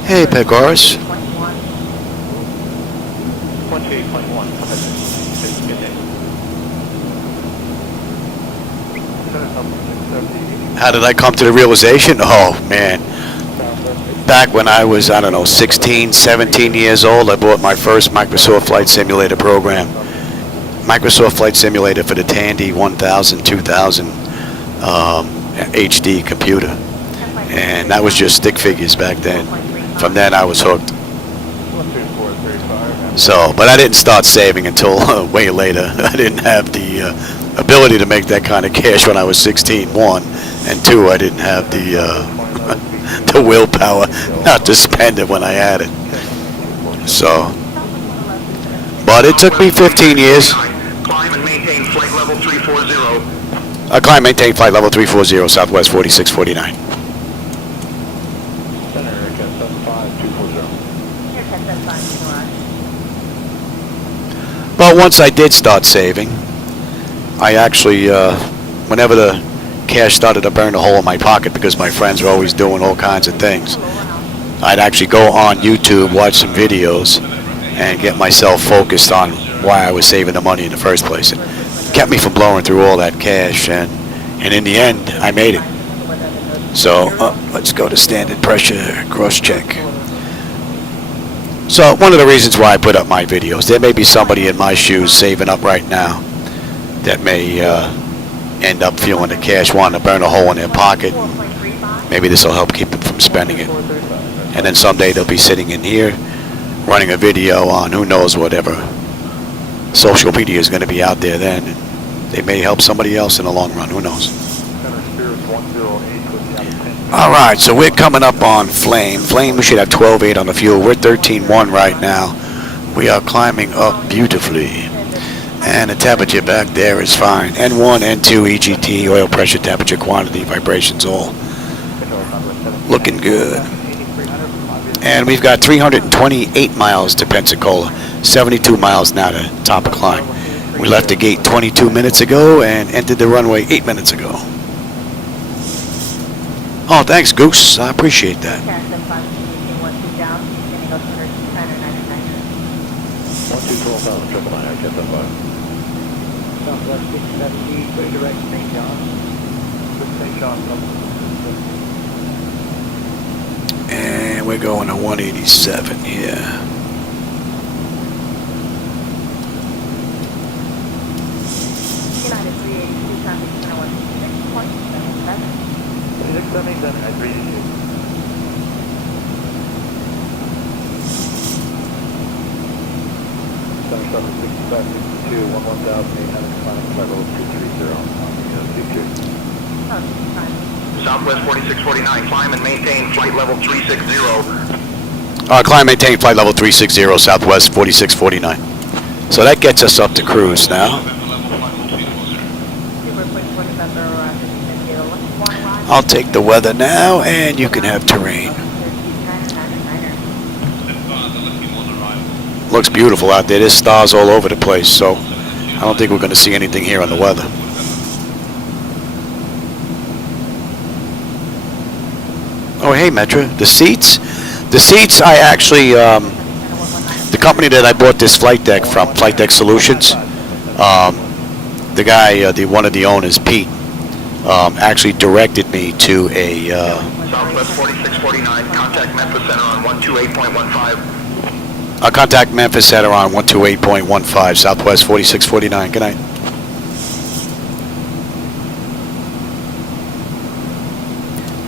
Hey, Pegasus. 28.1. How did I come to the realization? Oh, man. Back when I was, I don't know, 16, 17 years old, I bought my first Microsoft Flight Simulator program. Microsoft Flight Simulator for the Tandy 1000, 2000 HD computer. And that was just stick figures back then. From then I was hooked. So, but I didn't start saving until way later. I didn't have the ability to make that kind of cash when I was 16, 1. And 2, I didn't have the the willpower not to spend it when I had it. So, but it took me 15 years. Climb and maintain flight level 340. Climb, maintain flight level 340, Southwest 4649. But once I did start saving, I actually, whenever the cash started to burn a hole in my pocket because my friends were always doing all kinds of things, I'd actually go on YouTube, watch some videos, and get myself focused on why I was saving the money in the first place. It kept me from blowing through all that cash, and in the end, I made it. So, let's go to standard pressure, cross check. So, one of the reasons why I put up my videos, there may be somebody in my shoes saving up right now that may end up feeling the cash wanting to burn a hole in their pocket. Maybe this will help keep them from spending it. And then someday they'll be sitting in here running a video on who knows whatever social media is going to be out there then. They may help somebody else in the long run. Who knows? All right, so we're coming up on Flame. Flame, we should have 12.8 on the fuel. We're 13.1 right now. We are climbing up beautifully. And the temperature back there is fine. N1, N2, EGT, oil pressure, temperature, quantity, vibrations, all looking good. And we've got 328 miles to Pensacola, 72 miles now to top of climb. We left the gate 22 minutes ago and entered the runway 8 minutes ago. Oh, thanks, Goose. I appreciate that. And we're going to 187 here. Southwest 4649, climb and maintain flight level 360. Climb, maintain flight level 360, Southwest 4649. So that gets us up to cruise now. I'll take the weather now, and you can have terrain. looks beautiful out there. There's stars all over the place, so I don't think we're going to see anything here on the weather. Oh, hey, Metra. The seats I actually, the company that I bought this flight deck from, Flightdeck Solutions, the guy, one of the owners, Pete, actually directed me to a... Southwest 4649, contact Memphis Center on 128.15. Contact Memphis Center on 128.15, Southwest 4649. Good night.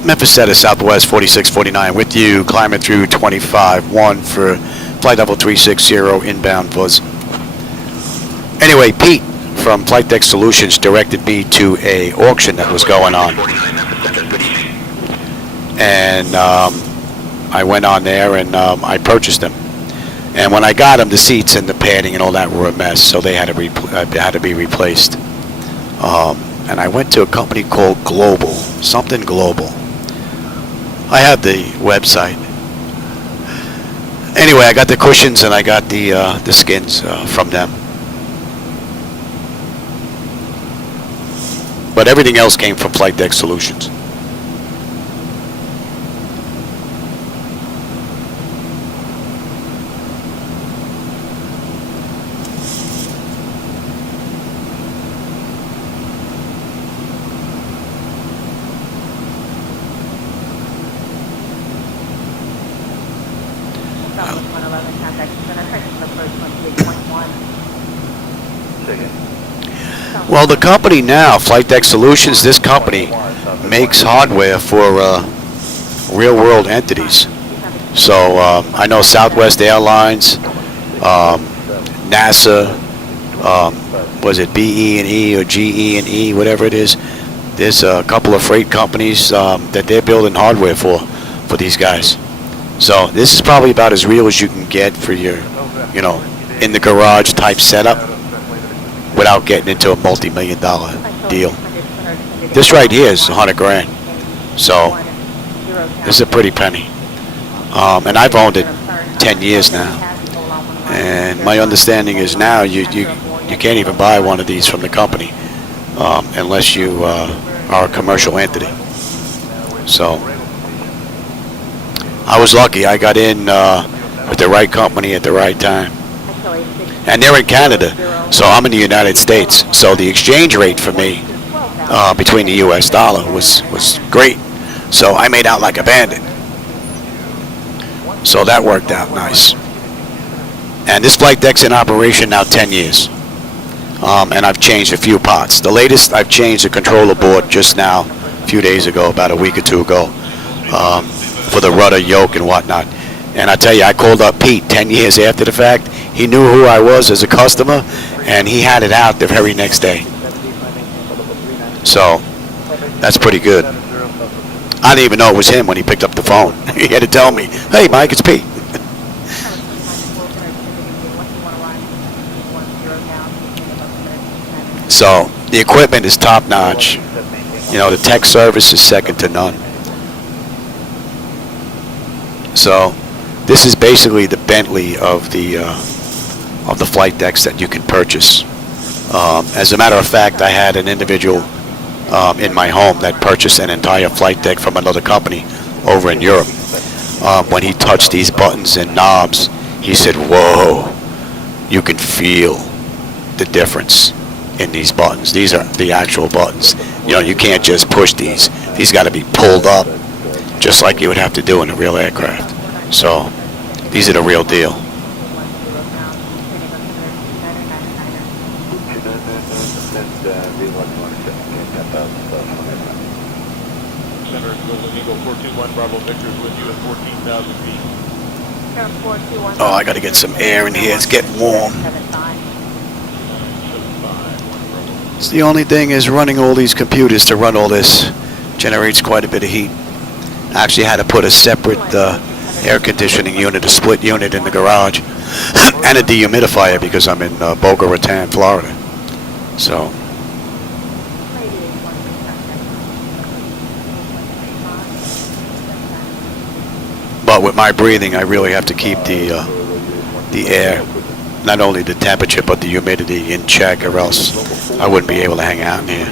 Memphis Center, Southwest 4649. With you, climbing through 25-1 for flight level 360, inbound buzz. Anyway, Pete from Flightdeck Solutions directed me to a auction that was going on. And I went on there and I purchased them. And when I got them, the seats and the padding and all that were a mess, so they had to be replaced. And I went to a company called Global, something Global. I have the website. Anyway, I got the cushions and I got the skins from them. But everything else came from Flightdeck Solutions. Well, the company now, Flightdeck Solutions, this company makes hardware for real-world entities. So I know Southwest Airlines, NASA, was it BE&E or GE&E, whatever it is. There's a couple of freight companies that they're building hardware for these guys. So this is probably about as real as you can get for your, in the garage type setup without getting into a multi-million-dollar deal. This right here is $100 grand. So this is a pretty penny. And I've owned it 10 years now. And my understanding is now you can't even buy one of these from the company unless you are a commercial entity. So I was lucky. I got in with the right company at the right time. And they're in Canada, so I'm in the United States. So the exchange rate for me between the U.S. dollar was great. So I made out like a bandit. So that worked out nice. And this flight deck's in operation now 10 years. And I've changed a few parts. The latest, I've changed the controller board just now, a few days ago, about a week or two ago, for the rudder, yoke, and whatnot. And I tell you, I called up Pete 10 years after the fact. He knew who I was as a customer, and he had it out the very next day. So that's pretty good. I didn't even know it was him when he picked up the phone. He had to tell me, "Hey, Mike, it's Pete." So the equipment is top notch. The tech service is second to none. So this is basically the Bentley of the flight decks that you can purchase. As a matter of fact, I had an individual in my home that purchased an entire flight deck from another company over in Europe. When he touched these buttons and knobs, he said, "Whoa, you can feel the difference in these buttons. These are the actual buttons. You can't just push these. These got to be pulled up, just like you would have to do in a real aircraft. So these are the real deal." Center Golden Eagle 421 Bravo Victor is with you at 14,000 feet. Oh, I got to get some air in here. It's getting warm. It's the only thing is running all these computers to run all this generates quite a bit of heat. I actually had to put a separate air conditioning unit, a split unit in the garage, and a dehumidifier because I'm in Boca Raton, Florida. So. But with my breathing, I really have to keep the air not only the temperature but the humidity in check, or else I wouldn't be able to hang out in here.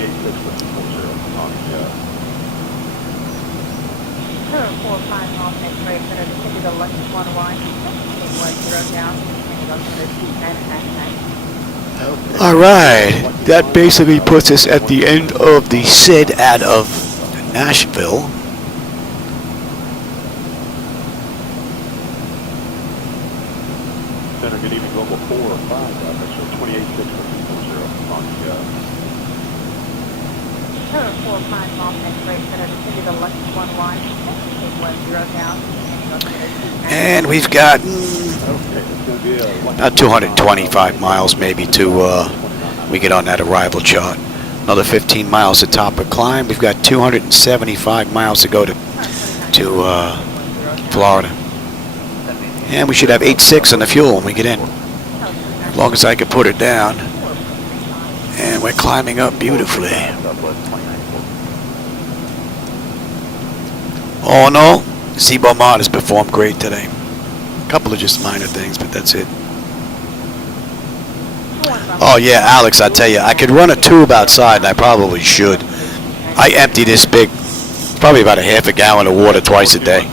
45 miles next right center, descend to the left 1 wide, 10 down, descending on center 2999. All right, that basically puts us at the end of the SID out of Nashville. Center, good evening, Global 4 or 5, Nashville 286440 on the 45 miles next right center, descend to the left 1 wide, 10 down, descending on center 2999. And we've got about 225 miles maybe to we get on that arrival chart. Another 15 miles to top of climb. We've got 275 miles to go to Florida. And we should have 8.6 on the fuel when we get in. As long as I can put it down. And we're climbing up beautifully. All in all, Zibo-Mod has performed great today. A couple of just minor things, but that's it. Oh yeah, Alex, I tell you, I could run a tube outside, and I probably should. I empty this big, probably about a half a gallon of water twice a day.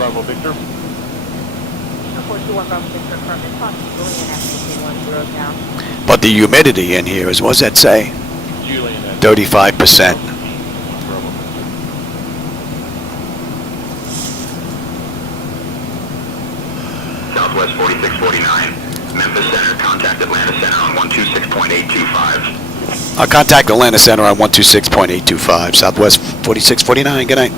But the humidity in here is, what's that say? 35%. Southwest 4649. Memphis Center, contact Atlanta Center on 126.825. I'll contact Atlanta Center on 126.825. Southwest 4649, good night.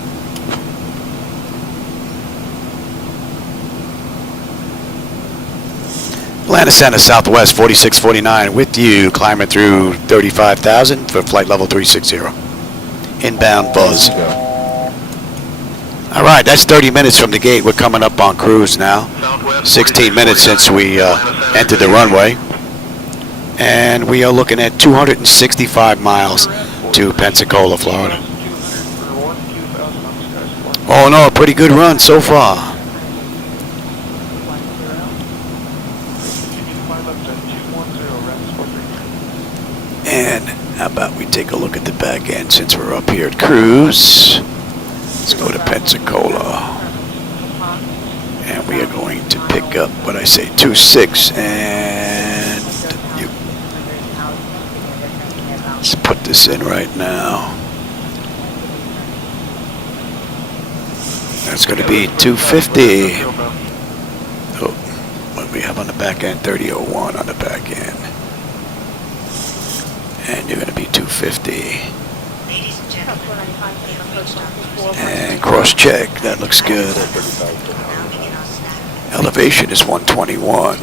Atlanta Center, Southwest 4649, with you, climbing through 35,000 for flight level 360. Inbound buzz. All right, that's 30 minutes from the gate. We're coming up on cruise now. 16 minutes since we entered the runway. And we are looking at 265 miles to Pensacola, Florida. Oh no, a pretty good run so far. And how about we take a look at the back end since we're up here at cruise. Let's go to Pensacola. And we are going to pick up what I say 26 and you. Let's put this in right now. That's going to be 250. Oh, what we have on the back end, 3001 on the back end. And you're going to be 250. And cross check, that looks good. Elevation is 121.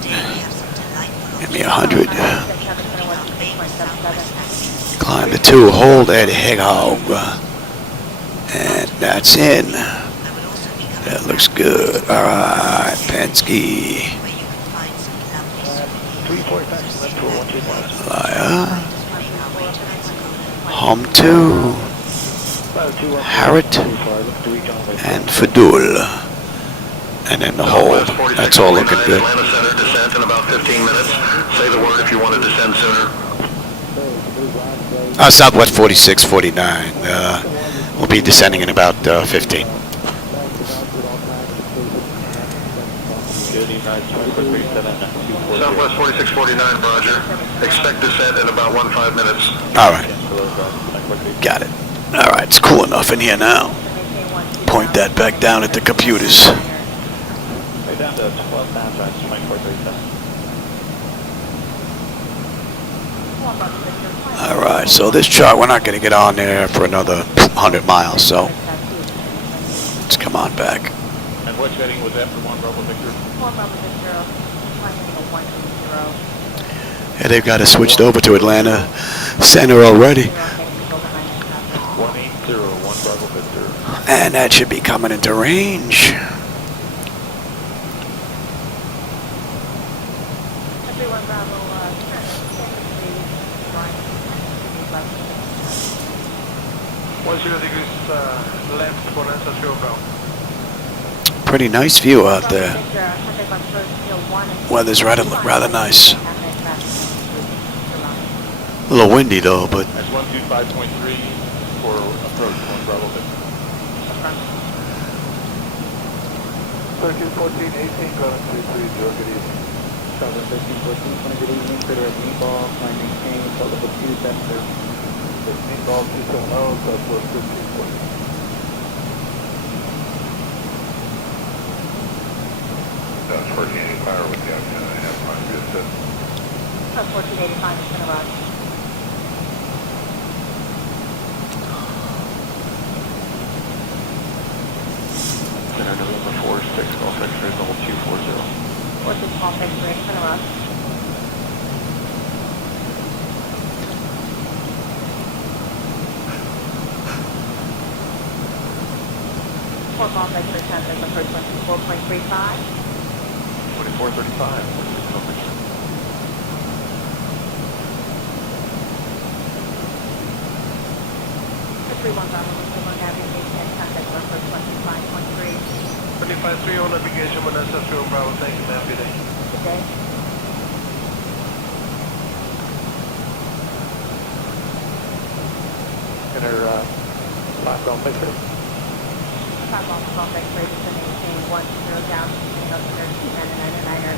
Give me 100. Climb the 2, hold that head hog. And that's in. That looks good. Alright, Penske. Liar. Home 2. Harrod. And Fadul. And then the hold. That's all looking good. Atlanta Center descent in about 15 minutes. Say the word if you want to descend sooner. Southwest 4649. We'll be descending in about 15. Southwest 4649, roger. Expect descent in about 15 minutes. All right. Got it. All right, it's cool enough in here now. Point that back down at the computers. All right, so this chart, we're not going to get on there for another 100 miles, so let's come on back. And which heading was that for 1 Bravo Victor? 1 Bravo Victor, climbing to 120. Yeah, they've got us switched over to Atlanta Center already. 180, 1 Bravo Victor. And that should be coming into range. Everyone Bravo, left for Nashville, Bravo. Pretty nice view out there. Weather's rather nice. A little windy though, but That's 125.3 for approach, 1 Bravo Victor. 1314, 18, ground 230, good evening. Southern 1314, good evening, clear of meatball, climb maintain, total of 2 center. Meatball 270, Southwest 1540. That's 1485 with the option I have time to assist. 1485 is going to run. Center November 46, Golf X-ray, level 240. 46 Golf X-ray, going to run. Four Golf X-ray traffic, approach 124.35. 2435, 46 Golf X-ray. The 31 Bravo, Zibo-Mod navigation, contact approach 125.3. 25-3 on navigation, Vanessa 3 Bravo, thank you, ma'am, good day. Good day. Center 5 Golf X-ray. 5 Golf X-ray, descending maintain 10 down, descending up center 2999er.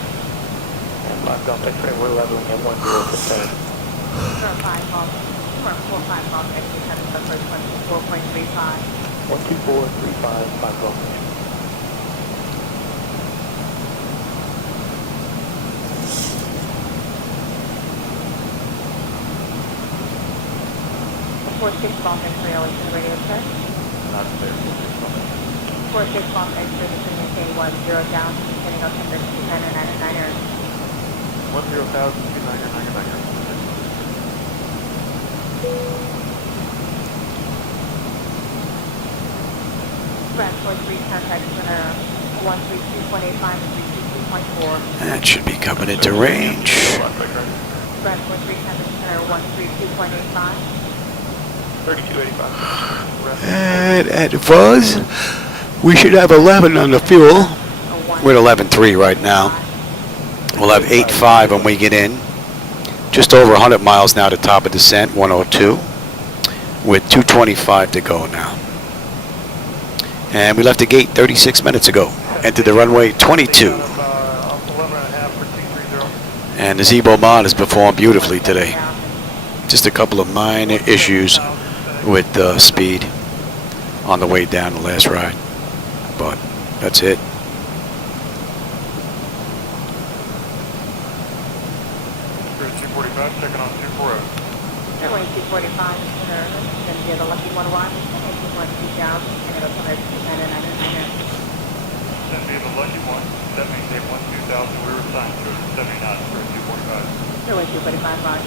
And 5 Golf X-ray, we're leveling at 10 for center. 4 5 Golf X-ray, contact approach 124.35. 12435, 5 Golf X-ray. Four 6 Golf X-ray, always in the radio check. Not clear, 46 Golf X-ray. 4 6 Golf X-ray, descending maintain 10 down, descending up center 2999er. 10,000, 2999. Brad 43, contact center 132.85 and 322.4. that should be coming into range. Brad 43, contact center 132.85. 3285. And at Fuzz, we should have 11 on the fuel. We're at 11.3 right now. We'll have 8.5 when we get in. Just over 100 miles now to top of descent, 102, with 225 to go now. And we left the gate 36 minutes ago. Entered the runway 22. And the Zibo-Mod has performed beautifully today. Just a couple of minor issues with speed on the way down the last ride. But that's it. Checking on 240. Runway 245, center, then be the lucky one watch, and 212 down, and it'll come at 2999er. Send me the lucky one. That means they want 2,000. We were assigned to 70 knots for 245. Runway 245, Roger.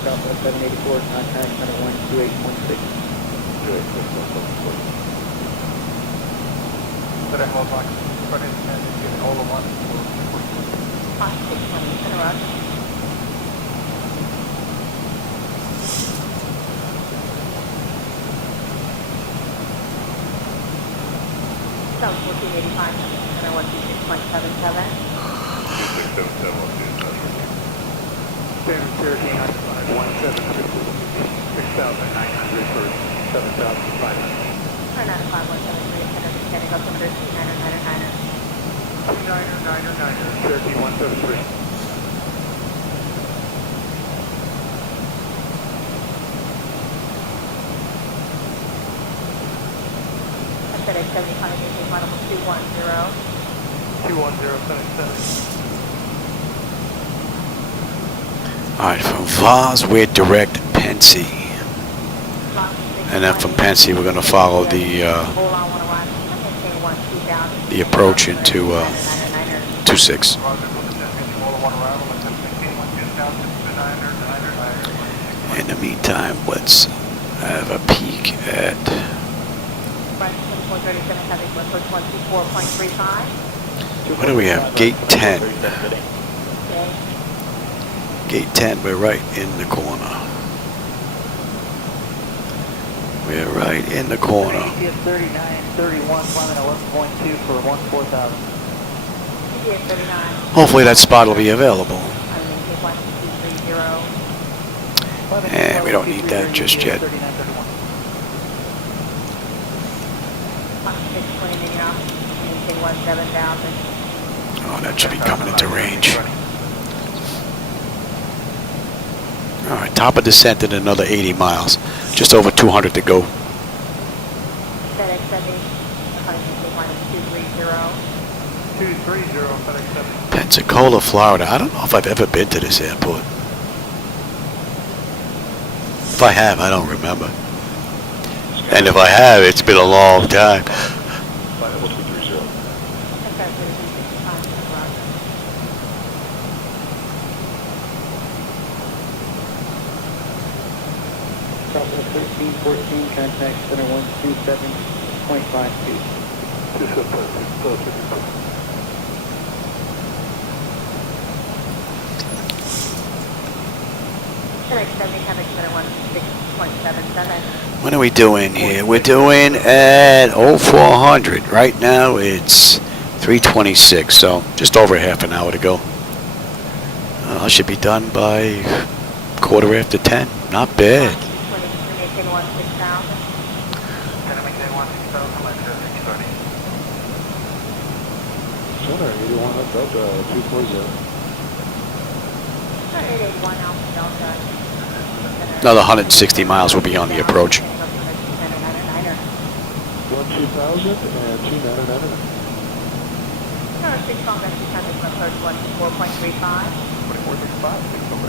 Southwest 784, contact center 12816. 286. Set a hold on. Front end and get all of 1 for 5620, center, Roger. South 1485, center 126.77. 2677 on the Standard Cherokee 173, 6,900 for 7,500. Turn out of 5173, center, descending up center 2999er. 2999er, Cherokee 173. Set at 75, maintain final 210. 21077. All right, from Vaz, we're direct Pensi. And then from Pensi, we're going to follow the approach into 26. In the meantime, let's have a peek at what do we have? Gate 10. Gate 10, we're right in the corner. We're right in the corner. GPS 3931, climbing 11.2 for 14,000. GPS 39. Hopefully that spot will be available. Maintain 1230. And we don't need that just yet. 620 in your maintain 17,000. Oh, that should be coming into range. All right, top of descent in another 80 miles. Just over 200 to go. FedEx 70, maintain 230. 230, FedEx 70. Pensacola, Florida. I don't know if I've ever been to this airport. If I have, I don't remember. And if I have, it's been a long time. Southwest 1314, contact center 127.52. FedEx 70, contact center 16.77. What are we doing here? We're doing at 0400. Right now it's 3:26, so just over half an hour to go. I should be done by 10:15. Not bad. Maintain 16,000. Can I maintain 16,000, like 630? Center 81 up Delta 240. 881 Alpha Delta. Another 160 miles will be on the approach. 12,000 and 299. 6 Long Beach, contact approach 4.35. 2465, 6 over.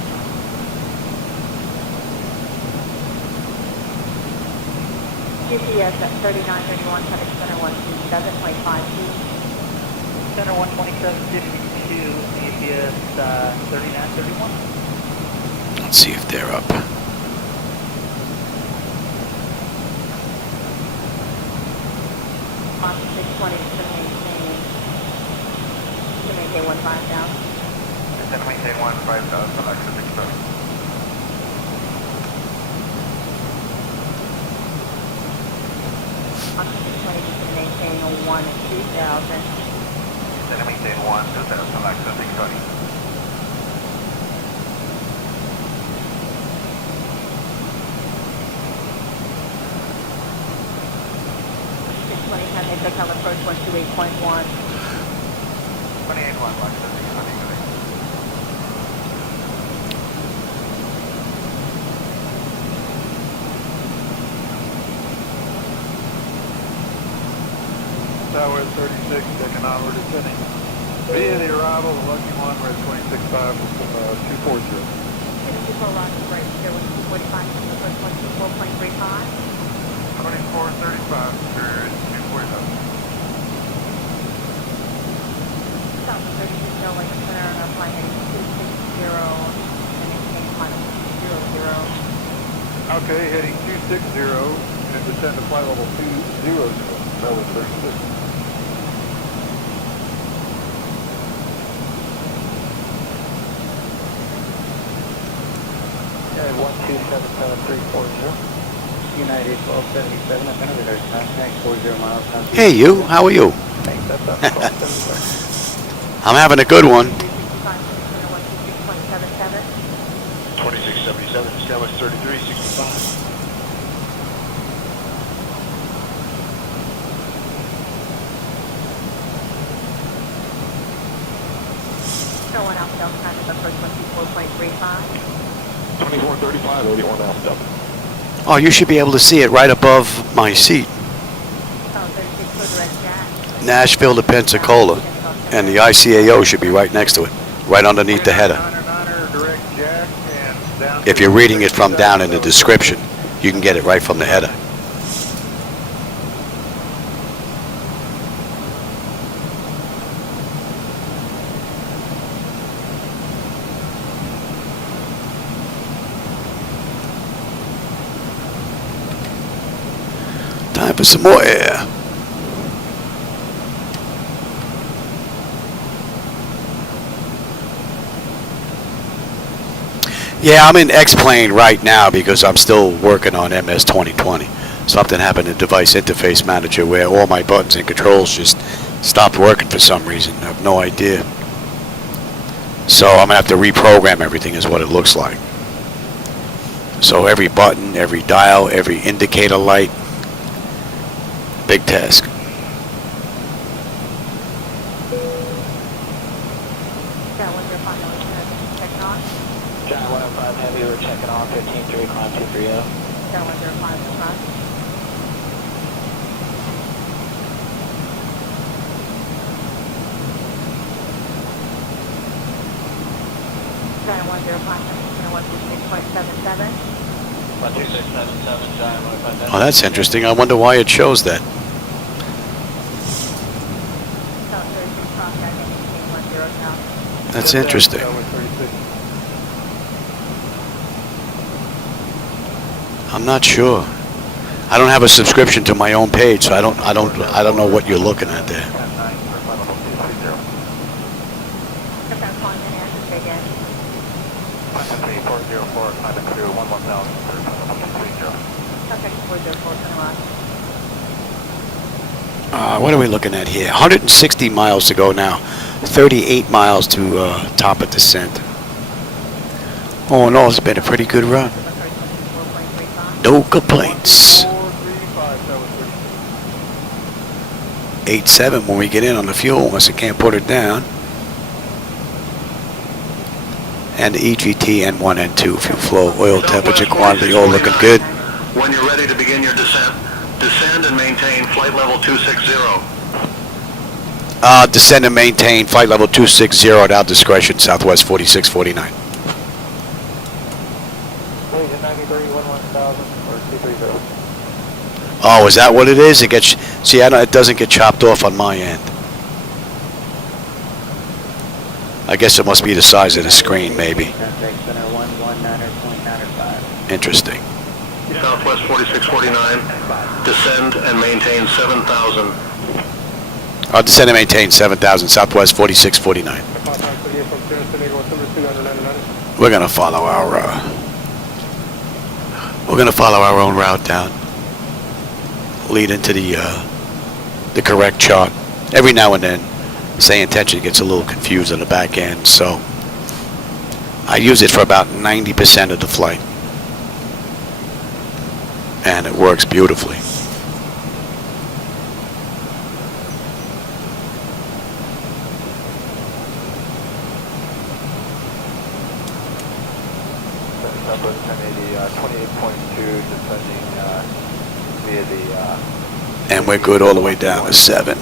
GPS at 3931, contact center 127.52. Center 127.52, GPS 3931. Let's see if they're up. On 620 to maintain 15,000. Can I maintain 15,000, like 630? On 620 to maintain 2,000. Can I maintain 2,000, like 630? Pensacola approach 128.1. 28.1, like 630. Southwest 36, taking onward descending. Via the arrival of Lucky 1, we're at 26.5, 240. 64 Roger break, there was 245, approach 124.35. 2435, period, 240. South 36, no link center, and our flight heading 260, and maintain 100. Okay, heading 260, and descend to flight level 200, Southwest 36. Okay, 1277340. United 1277, I've been over there, contact 40 miles. Hey you, how are you? I'm having a good one. 2677, establish 3365. No one else, Delta, contact approach 124.35. 2435, 81 Alpha Delta. Oh, you should be able to see it right above my seat. Oh, 36 for direct jack. Nashville to Pensacola. And the ICAO should be right next to it. Right underneath the header. If you're reading it from down in the description, you can get it right from the header. Time for some more air. Yeah, I'm in X-Plane right now because I'm still working on MS 2020. something happened in Device Interface Manager where all my buttons and controls just stopped working for some reason. I have no idea. So I'm going to have to reprogram everything is what it looks like. So every button, every dial, every indicator light, big task. John 105 Heavy, we're checking on 15-3, climb 230. John 105 response. John 105, 126.77. 12677, John 105. Oh, that's interesting. I wonder why it shows that. That's interesting. I'm not sure. I don't have a subscription to my own page, so I don't know what you're looking at there. What are we looking at here? 160 miles to go now. 38 miles to top of descent. Oh no, it's been a pretty good run. No complaints. 8.7 when we get in on the fuel, unless it can't put it down. And the EGT N1, N2, fuel flow, oil temperature, quantity, all looking good. When you're ready to begin your descent, descend and maintain flight level 260. Descend and maintain flight level 260 at our discretion, Southwest 4649. Oh, is that what it is? It gets, see, it doesn't get chopped off on my end. I guess it must be the size of the screen, maybe. Interesting. Southwest 4649, descend and maintain 7,000. I'll descend and maintain 7,000, Southwest 4649. We're gonna follow our own route down. Lead into the correct chart. Every now and then, SayIntentions gets a little confused on the back end, so I use it for about 90% of the flight, and it works beautifully. Southwest 1080, 28.2, descending via the... And we're good all the way down to 7.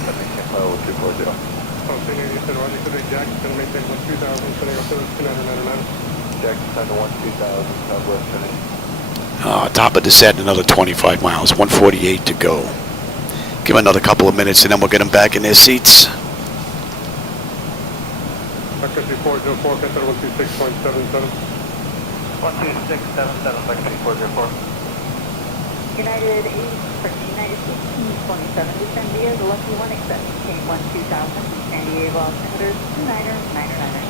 Top of descent, another 25 miles, 148 to go. Give them another couple of minutes and then we'll get them back in their seats. 404, Cancel 126.77. 12677, United 1827, descend via the Lucky One, accept maintain 12,000, San Diego altimeters 2999.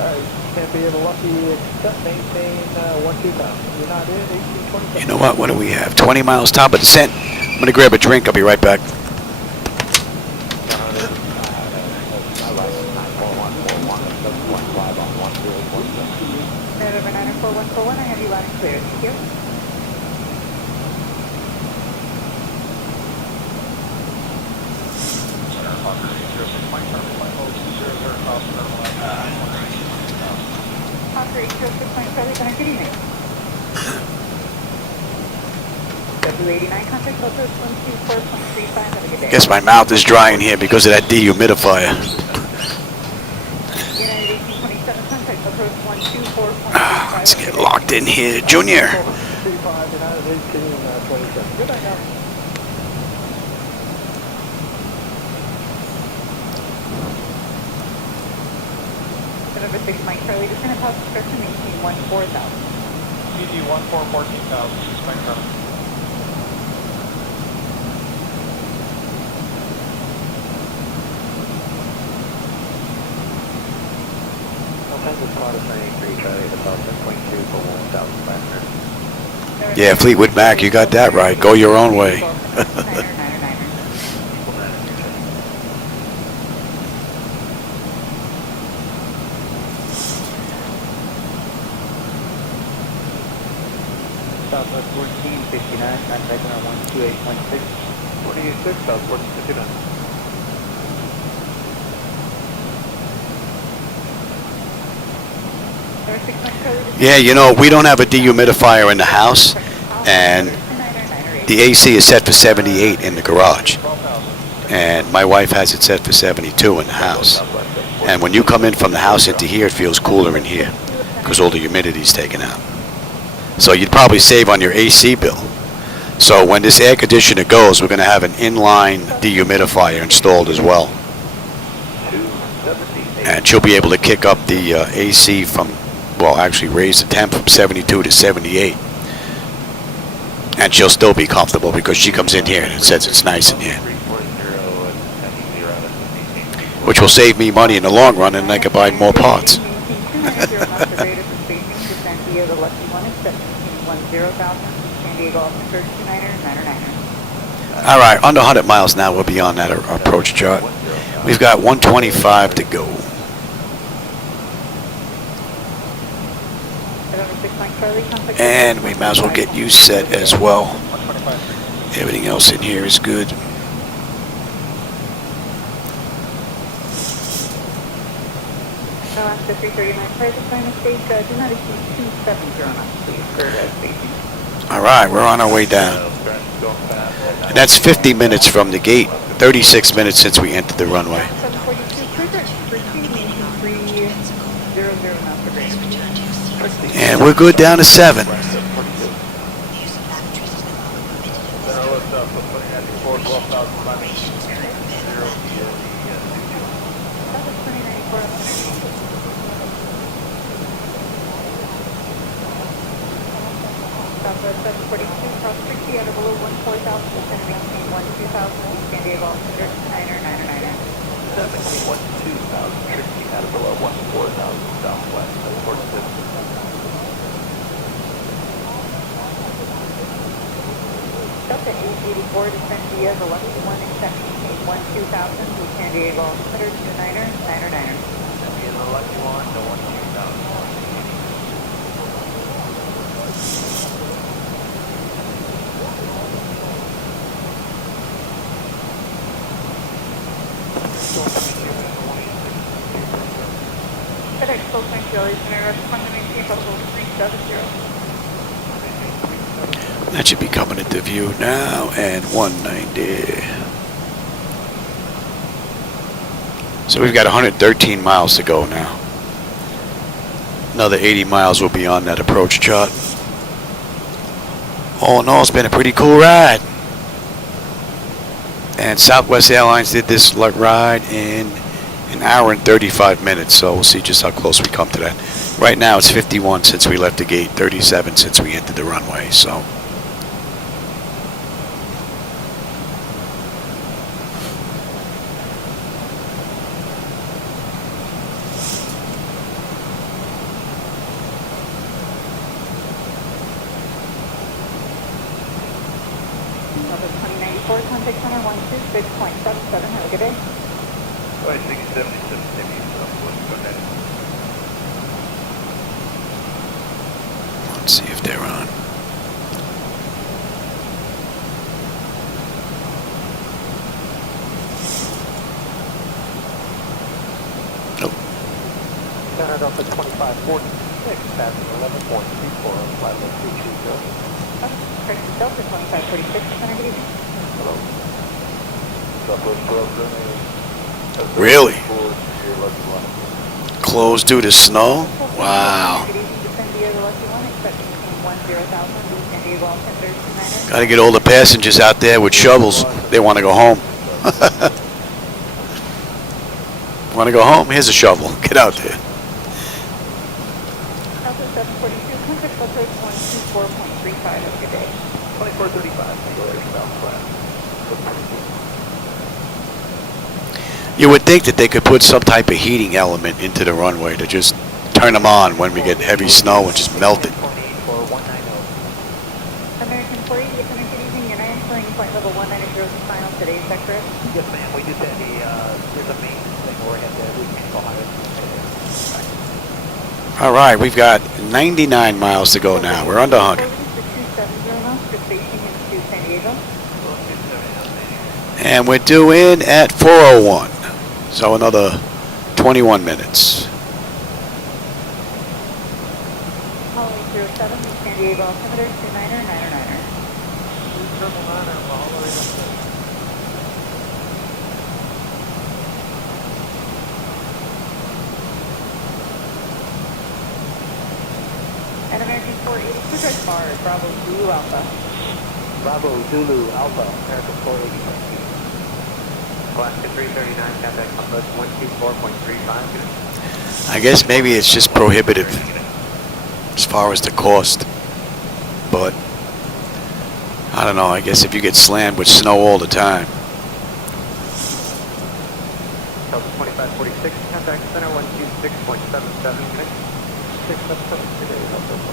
Can't be in Lucky, accept maintain 12,000. United 1827. You know what do we have? 20 miles top of descent. I'm going to grab a drink. I'll be right back. November 94141, I have you loud and clear. Thank you. Oscar 806, Charlie, good evening. W89, contact closest 124.35, have a good day. Guess my mouth is dry in here because of that dehumidifier. United 1827, contact approach 124.35. Let's get locked in here, Junior. November 6, Mike Charlie, descend and pause discretion, maintain 14,000. PD 1414,000, Mike Charlie. Sometimes it's modifying 3 Charlie to about 10.2 for 1,000 passengers. Yeah, Fleetwood Mac, you got that right. Go your own way. Southwest 1459, contact on 128.6. 28.6, South 1459. Yeah, you know, we don't have a dehumidifier in the house, and the AC is set for 78 in the garage. And my wife has it set for 72 in the house. And when you come in from the house into here, it feels cooler in here because all the humidity is taken out. So you'd probably save on your AC bill. So when this air conditioner goes, we're going to have an inline dehumidifier installed as well. And she'll be able to kick up the AC from, well, actually raise the temp from 72 to 78. And she'll still be comfortable because she comes in here and it says it's nice in here. Which will save me money in the long run, and I can buy more parts. All right, under 100 miles now, we'll be on that approach chart. We've got 125 to go. And we might as well get you set as well. Everything else in here is good. Alaska 339, private final stage, do not exceed 270 knots, please, for spacing. All right, we're on our way down. And that's 50 minutes from the gate, 36 minutes since we entered the runway. 742, cruiser, proceeding 300 knots per grade. And we're good down to 7. Southwest 742, cross 60, under below 14,000, descend and maintain 12,000, San Diego, altimeter 9er. 712,000, Trixie, out of below 14,000, Southwest 746. Delta 884, descend via the Lucky 1, accept maintain 12,000, San Diego, altimeter 9er. Via the Lucky 1 to 12,000. FedEx Coast Center, respond to maintain level 370. That should be coming into view now, and 190. So we've got 113 miles to go now. Another 80 miles will be on that approach chart. All in all, it's been a pretty cool ride. And Southwest Airlines did this ride in an hour and 35 minutes, so we'll see just how close we come to that. Right now it's 51 since we left the gate, 37 since we entered the runway, so. Number 2094, contact center 126.77, have a good day. Right, 677, Southwest, go ahead. Let's see if they're on. Nope. Center Delta 2546, passing 11.34 on flight level 220. Delta 2546, center, good evening. Hello. Southwest Brooklyn. Really? Closed due to snow? Wow. Got to get all the passengers out there with shovels. They want to go home. Want to go home? Here's a shovel. Get out there. Delta 742, contact Delta 124.35, have a good day. 2435, Southwest. You would think that they could put some type of heating element into the runway to just turn them on when we get heavy snow and just melt it. flight level 190 is final today, is that correct? Yes, ma'am. We just had there's a main thing where we had we can't go higher. All right, we've got 99 miles to go now. We're under 100. And we're due in at 4:01. So another 21 minutes. Holly 07, San Diego, altimeter 29er, 9er. 9er, Mahalo, And American 482, direct bar, Bravo Zulu Alpha. Bravo Zulu Alpha, American 482. Alaska 339, contact Southwest 124.35. I guess maybe it's just prohibitive as far as the cost. But I don't know. I guess if you get slammed with snow all the time. Delta 2546, contact center 126.77. 677 today, Delta 5.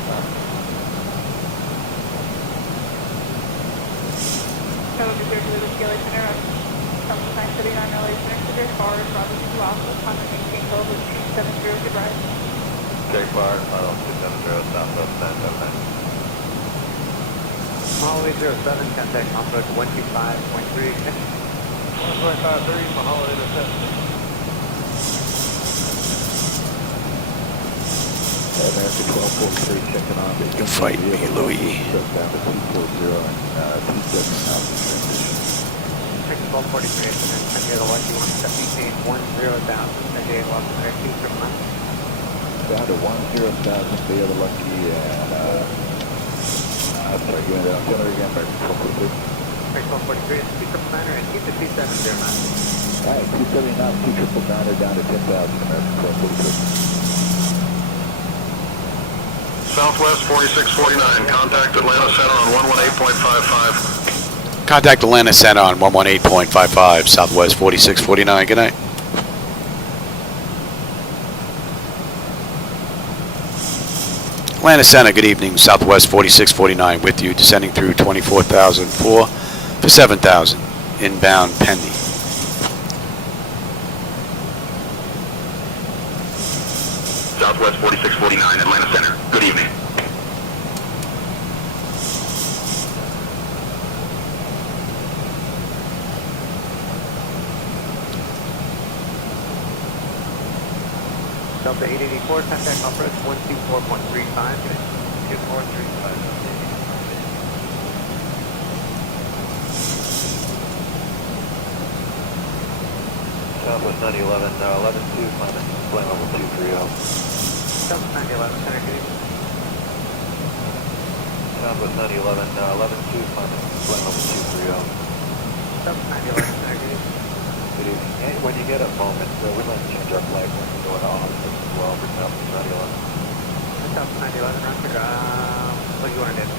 Tower Reserve to the CLA Center, Delta 979 LA Center, Cedar Bar, Bravo Zulu Alpha, Honda maintain code with 270, good ride. Check bar, final 270, Southwest 979. Mahalo 07, contact complex 125.3, ignition. 125.3, Mahalo intercept. American 1243 checking on. You fight me, Louis. Down to 240 and 27 out of transition. Check 1243, San Diego Lucky 178, 10,000, San Diego Lucky 2 Down to 10,000, the other Lucky, and I'm sorry, give me that auxiliary again, American 1243. Check 1243, speed triple niner and keep the 2709. Alright, 279, 2 triple niner down to 10,000, American 1243. Southwest 4649, contact Atlanta Center on 118.55. Contact Atlanta Center on 118.55, Southwest 4649. Good night. Atlanta Center, good evening. Southwest 4649 with you, descending through 24,004 for 7,000. Inbound Pendy. Southwest 4649, Atlanta Center. Good evening. Delta 884, contact approach 124.35, 2435. Southwest 911, 11-2, climate, flight level 230. Southwest 911, center, good evening. Southwest 911, 11-2, climate, flight level 230. Southwest 911, center, good evening. Good evening. And when you get a moment, we'd like to change our flag when we go into office as well for Southwest 911. Southwest 911, Roger, what do you want to do?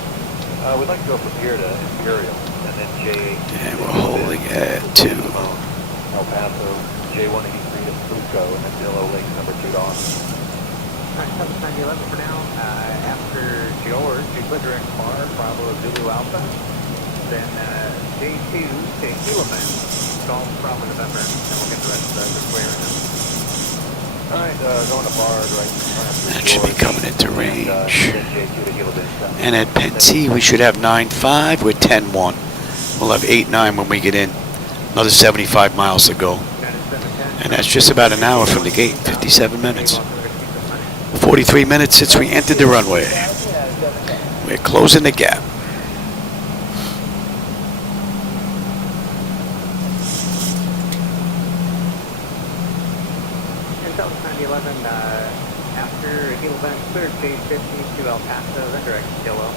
We'd like to go from here to Imperial, and then J8. And we're holding at 2. El Paso, J183 to Fusco, and then Dillo Lake number 2 to Austin. Alright, Southwest 911 for now. After George, you put direct bar, Bravo Zulu Alpha. Then J2 to Helaman, Golf Bravo November, and we'll get the rest of the square in. Alright, going to Bard, right? That should be coming into range. J2 to Helaman. And at Pensacola, we should have 9.5 with 10.1. We'll have 8.9 when we get in. Another 75 miles to go. And that's just about an hour from the gate, 57 minutes. 43 minutes since we entered the runway. We're closing the gap. Southwest 911, after Helaman cleared J50 to El Paso, then direct to Dillo.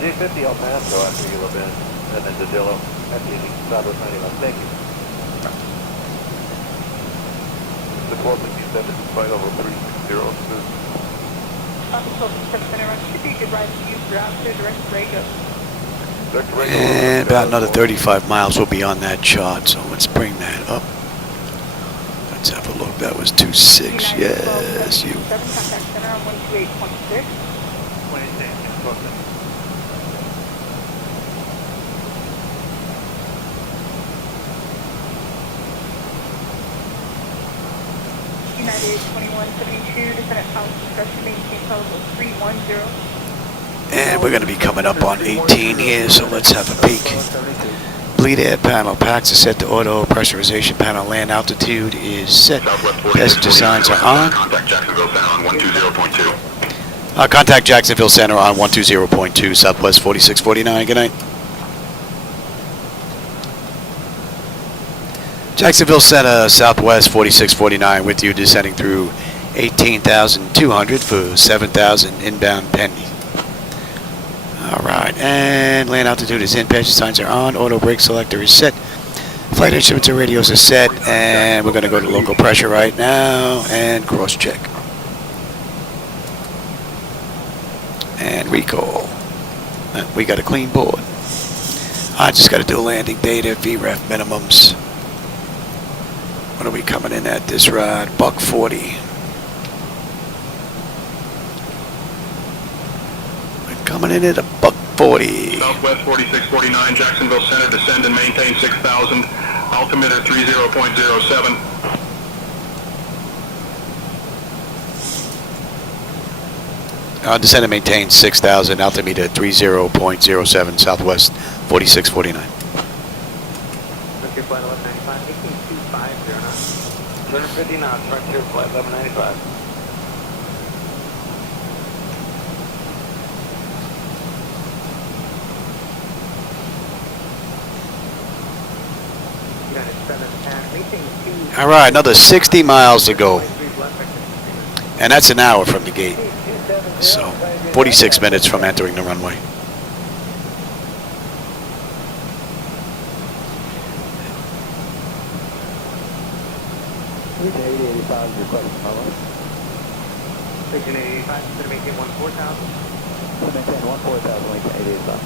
J50 El Paso after Helaman, and then to Dillo. That's easy. Southwest 911. Thank you. The 1257, flight level 360. Should be a good ride to use throughout the direct Borrego. And about another 35 miles will be on that chart, so let's bring that up. Let's have a look. That was 26. Yes, you. 7, contact center on 128.6. United 2172, descendant pilot discretion, maintain level 310. And we're going to be coming up on 18 here, so let's have a peek. Bleed air panel, packs are set to auto, pressurization panel, land altitude is set, passenger signs are on. Contact Jacksonville Center on 120.2. Contact Jacksonville Center on 120.2, Southwest 4649, good night. Jacksonville Center, Southwest 4649 with you, descending through 18,200 for 7,000 inbound Penny. Alright, and land altitude is in, passenger signs are on, auto brake selector is set, flight instruments and radios are set, and we're going to go to local pressure right now and cross check. And recall. We got a clean board. I just got to do landing data, VREF minimums. What are we coming in at this ride? $140. Coming in at $140. Southwest 4649, Jacksonville Center, descend and maintain 6,000, altimeter 30.07. Descend and maintain 6,000, altimeter 30.07, Southwest 4649. Frontier flight 1195, 182509. 150 knots, Frontier flight 1195. All right, another 60 miles to go. And that's an hour from the gate. So, 46 minutes from entering the runway. Reach 8085 is your question, hello? Section 885, going to maintain 14,000. Maintain 14,000, link to 885.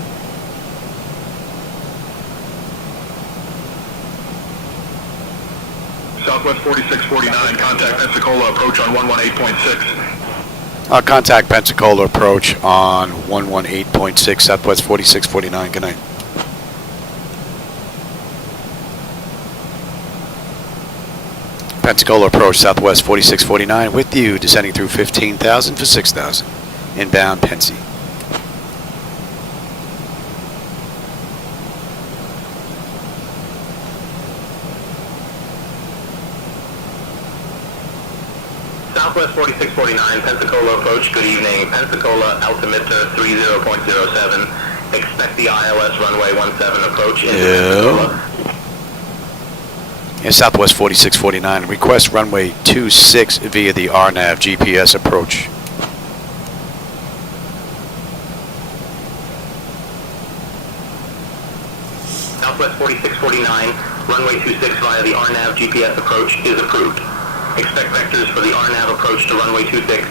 Southwest 4649, contact Pensacola, approach on 118.6. Contact Pensacola, approach on 118.6, Southwest 4649, good night. Pensacola approach, Southwest 4649 with you, descending through 15,000 for 6,000. Inbound Pensi. Southwest 4649, Pensacola approach, good evening. Pensacola, altimeter 30.07. Expect the ILS runway 17 approach into Pensacola. Yeah, Southwest 4649, request runway 26 via the RNAV-GPS approach. Southwest 4649, runway 26 via the RNAV-GPS approach is approved. Expect vectors for the RNAV approach to runway 26.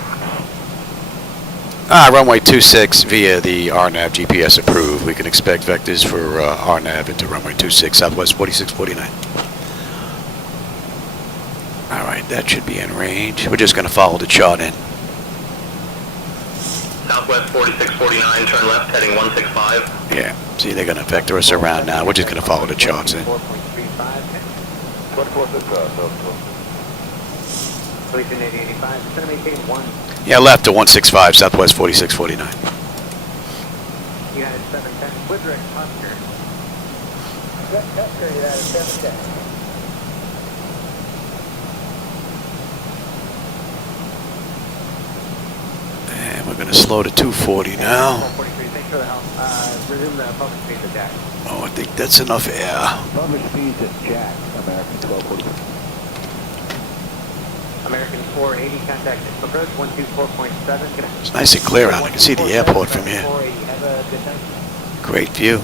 Runway 26 via the RNAV-GPS approved. We can expect vectors for RNAV into runway 26, Southwest 4649. All right, that should be in range. We're just going to follow the chart in. Southwest 4649, turn left, heading 165. Yeah, see, they're going to vector us around now. We're just going to follow the charts in. 885, it's going to maintain 1. Yeah, left to 165, Southwest 4649. United 710, with direct posture. United 710. And we're going to slow to 240 now. 443, thanks for the help. Resume the public speed to Jack. Oh, I think that's enough air. Public speed to Jack, American 1240. American 480, contact approach 124.7. It's nice and clear out. I can see the airport from here. Have a good night. Great view.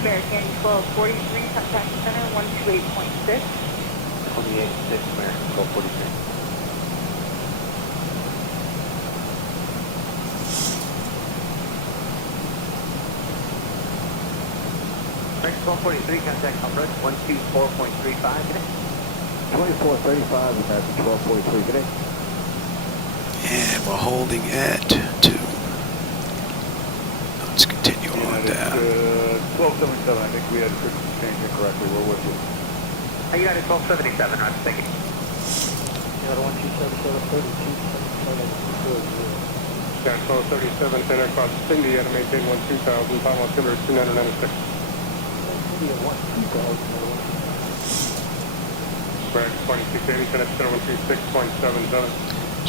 American 1243, contact center 128.6. 28.6, American 1243. American 1243, contact approach 124.35. 2435, American 1243, good day. And we're holding at 2. Let's continue on down. 1277, I think we had changed it correctly. We're with you. United 1277, I'm thinking. United 1277, 32, Yeah, 1277, center across Cindy at a maintain 12000, final altimeter 2996. Correct, 2680, center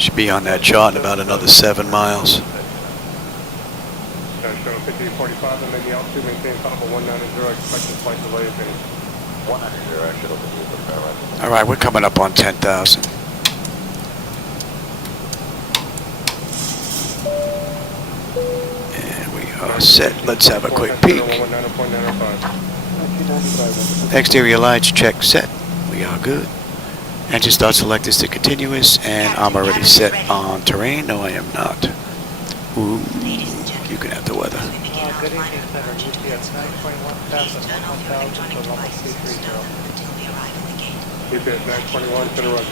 126.77. Should be on that chart in about another 7 miles. Show 5845, and then the altitude maintain final 190, expected flight delay if any. 190, actually, over to the fairway. All right, we're coming up on 10,000. And we are set. Let's have a quick peek. Exterior lights check set. We are good. Engine start select is to continuous, and I'm already set on terrain. No, I am not. Ooh, you can have the weather. Good evening, Center. UPS 921, pass at 1000 for level 230. UPS 921, center run.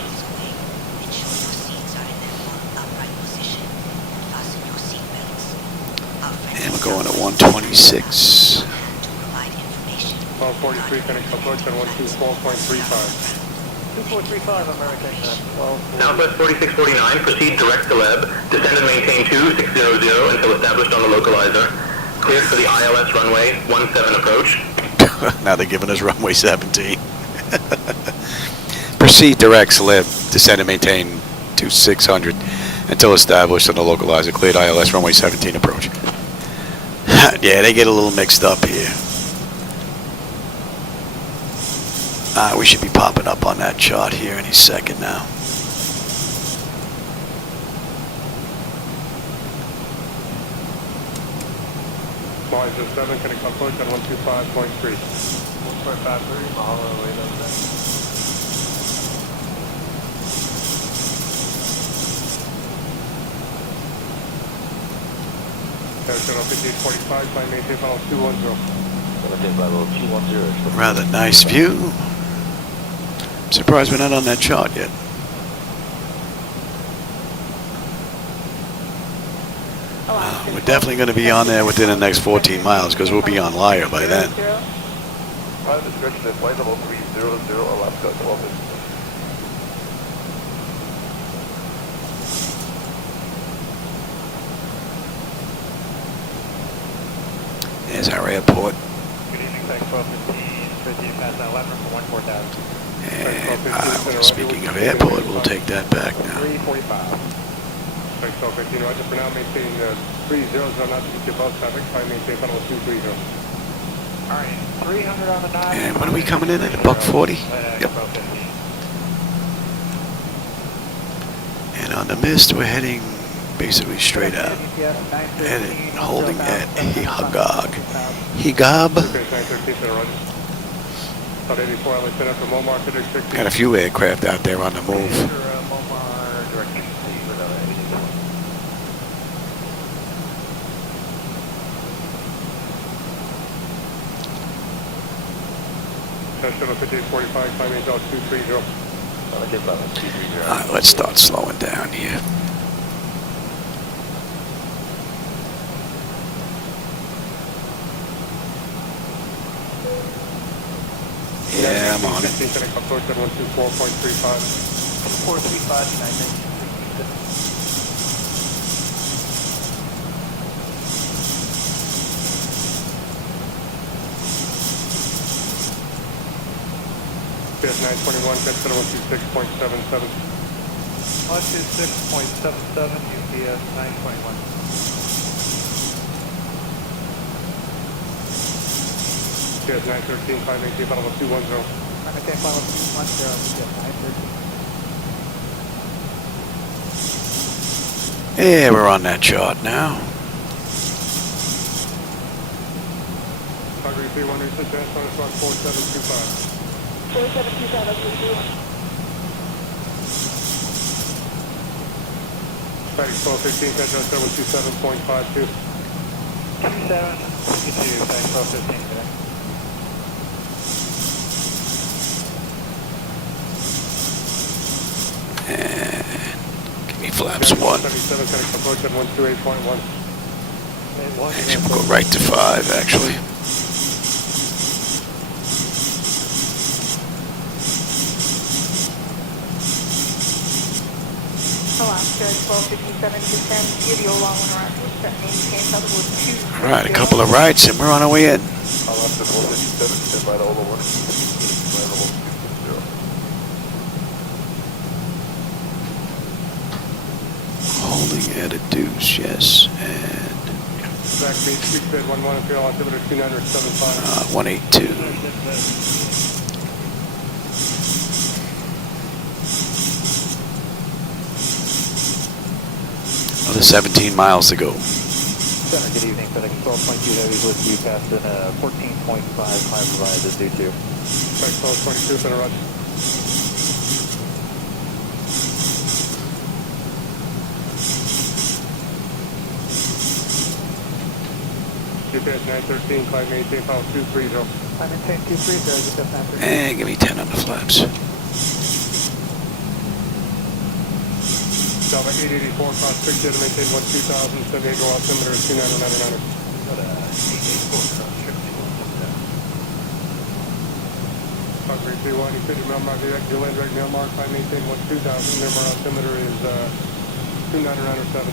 And we're going to 126. 1243, connect approach on 124.35. 2435, American 12. Southwest 4649, proceed direct to Leb, descend and maintain 2600 until established on the localizer. Cleared for the ILS runway 17 approach. Now they're giving us runway 17. Proceed direct Leb, descend and maintain 2600 until established on the localizer. Cleared ILS runway 17 approach. Yeah, they get a little mixed up here. We should be popping up on that chart here any second now. Localizer 7, connect approach on 125.3. 1.53, Mahalo, 807. Channel 5845, climb maintain final 210. Rather nice view. I'm surprised we're not on that chart yet. We're definitely going to be on there within the next 14 miles because we'll be on Lyre by then. Flight description is flight level 300, Alaska 12. There's our airport. Good evening, thanks 1215, 15 past 11 for 14,000. And speaking of airport, we'll take that back now. 345. Thanks, 1215, roger for now, maintain 30, not to be above traffic, climb maintain final 230. Alright, 300 on the dot. And when are we coming in at? $140? Yep. And on the mist, we're heading basically straight out. Heading, holding at Higab. Higab? Got a few aircraft out there on the move. Shuttle 5845, climbing out 230. Alright, let's start slowing down here. Yeah, I'm on it. Approach at 124.35. 435, United. PS 921, set to 126.77. 126.77, UPS 921. PS 913, 518, final 210. Okay, final 210, UPS 913. Yeah, we're on that chart now. Calgary 31, research transfer, 4725. 4725, that's what you Thanks, 1215, Central 727.52. 2752, thanks 1215 today. And give me flaps 1. 77, connect approach at 128.1. Actually, we'll go right to 5, actually. Alright, a couple of rides and we're on our way in. Alaska 1257, stand by to Ola 1. Level 260. Holding at a deuce, yes. And Back base, speed bed 11, appeal altimeter 2975. 182. Another 17 miles to go. Center, good evening. FedEx 12.2 Heavies with you past in 14.5 high provided Z2. FedEx 1222, center roger. GPS 913, climb maintain, power 230. Climb maintain 230, GPS 913. And give me 10 on the flaps. Delta 884, cross 6, data maintain 12000, 78 go altimeter 2999. Calgary 31, you fit your mail mark, direct, your land direct mail mark, climb maintain 12000, number altimeter is 2997.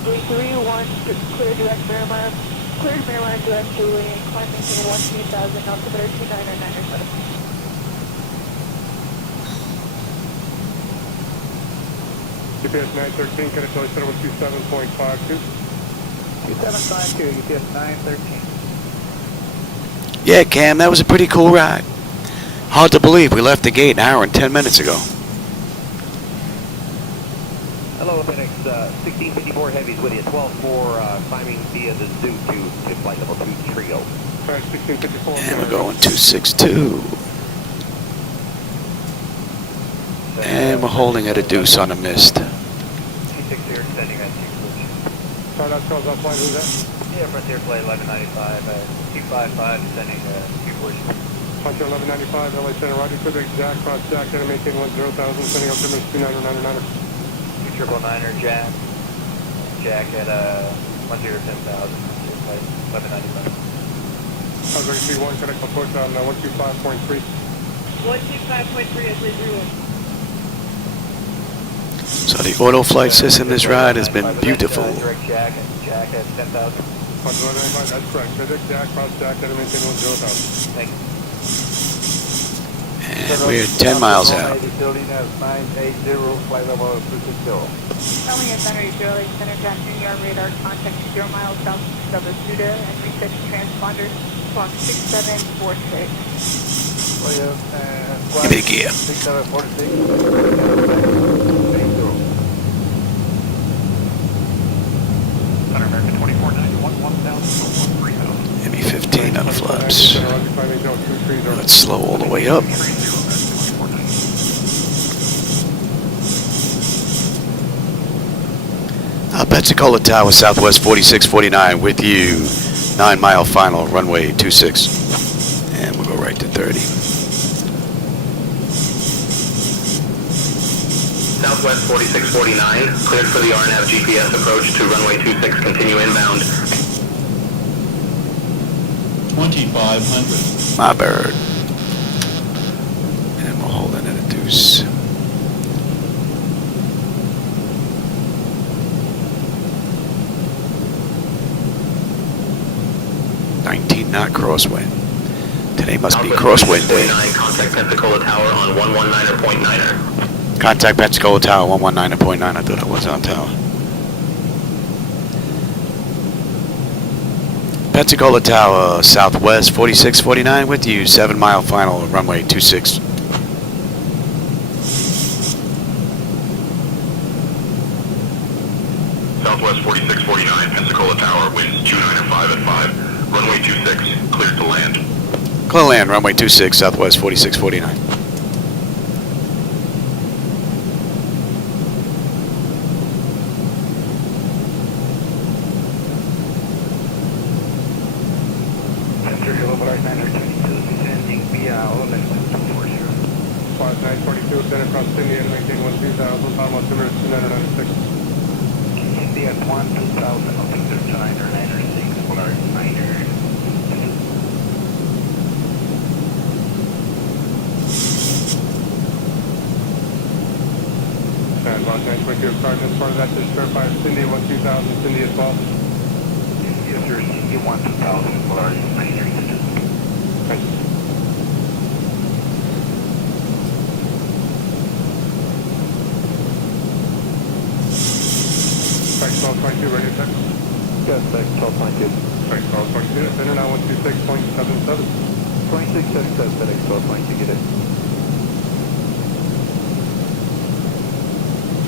331, clear direct Miramar, cleared Miramar direct Julian, climb maintain 12000, altimeter 2997. GPS 913, Canatelli Center 127.52. 2752, GPS 913. Yeah, Cam, that was a pretty cool ride. Hard to believe we left the gate an hour and 10 minutes ago. Hello, FedEx 1654 Heavies with you, 12-4, climbing via the zoo to flight level 2 trio. FedEx 1654. And we're going 262. And we're holding at a deuce on a mist. 260 extending at 2 Stardust calls up flight, who's that? Yeah, Frontier Flight 1195, 255 descending 2 push. Frontier 1195, LA Center, roger, Quebec, Jack, cross Jack, data maintain 10,000, sending altimeter 2999. 2999er Jack. Jack at 1010,000, flight 1195. Calgary 31, connect approach on 125.3. 125.3 is zero. So the auto flight system this ride has been beautiful. Direct Jack at 10,000. That's correct. Quebec, Jack, cross Jack, data maintain 10,000. Thank you. And we're 10 miles out. Building as 980, flight level 260. Telling us Center Easterly, Center Jack Junior radar contact 0 miles southeast of Asuda and reset transponder clock 6746. Give it a gear. 6746. Center American 2491, 1000, 3000. Give me 15 on the flaps. Let's slow all the way up. Pensacola Tower, Southwest 4649 with you. 9 mile final, runway 26. And we'll go right to 30. Southwest 4649, cleared for the RNAV-GPS approach to runway 26, continue inbound. 2500. My bird. And we'll hold it at a deuce. Not crosswind. Today must be crosswind day. Contact Pensacola Tower on 119.9er. Contact Pensacola Tower 119.9. I thought I was on tower. Pensacola Tower, Southwest 4649 with you. 7 mile final, runway 26. Southwest 4649, Pensacola Tower, winds 295 at 5. Runway 26, cleared to land. Clear land, runway 26, Southwest 4649. Central Flight 922, descending via Olenek 240. Flight 942, center cross Cindy, and maintain 12000, time altimeter 2996. Cindy at 12000, altimeter 996, Polar 9er. Stand by South 922 of Cardinal. As part of that, just verify Cindy 12000, Cindy as well. Yes, sir. Cindy 1000, Polaris 93. Thank you. Flight 1222, ready to check? Yes, Flight 1222. Flight 1222, center now 126.77. 2677, FedEx 1222, get it.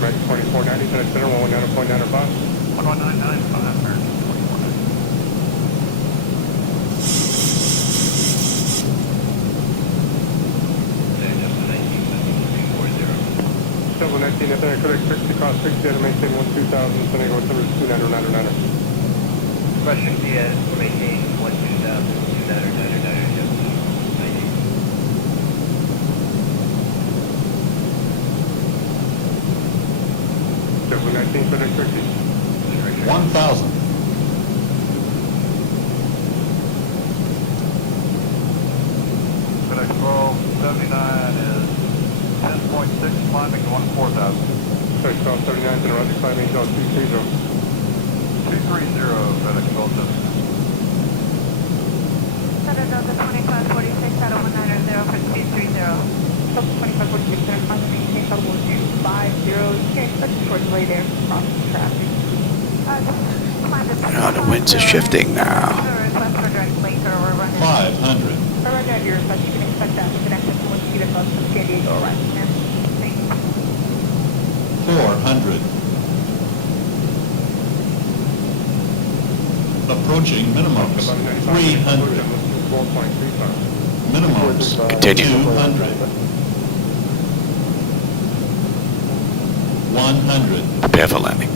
Right, 2490, FedEx center 119.95. 1199, 500. Double 19, FedEx 60, cross 60, to maintain 12,000, San Diego, number 29099. Question PS, maintain 12,000, 29099. Thank you. Double 19, FedEx 60. 1,000. FedEx 1279 is 10.6, climbing to 14,000. FedEx 1279, center right, climbing to 230. 230, FedEx 1279. Center Delta 2546 out of 190 for 230. Delta 2546, center climbing maintain level 250. You can expect a short delay there for crossing traffic. The winds are shifting now. 500. Roger, your request, you can expect that with an access to 1 speed above from San Diego arrival. Thank you. 400. Approaching minimums. 300. Minimums. Continue. 200. 100. Prepare for landing.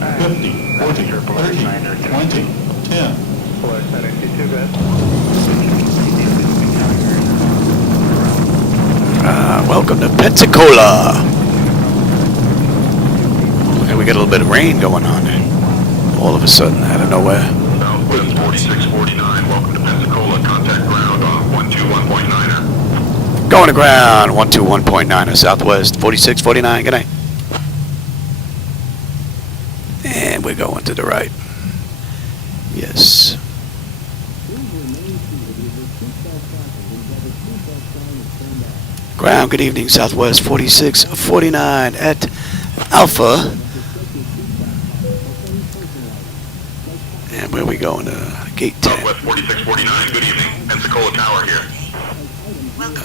50. 40. 30. 20. 10. Polaris 992, go ahead. Welcome to Pensacola. Okay, we got a little bit of rain going on. All of a sudden, out of nowhere. Southwest 4649, welcome to Pensacola. Contact ground on 121.9er. Going to ground, 121.9 Southwest 4649. Good night. And we're going to the right. Yes. Ground, good evening, Southwest 4649 at Alpha. And where are we going? Gate 10. Southwest 4649, good evening. Pensacola Tower here.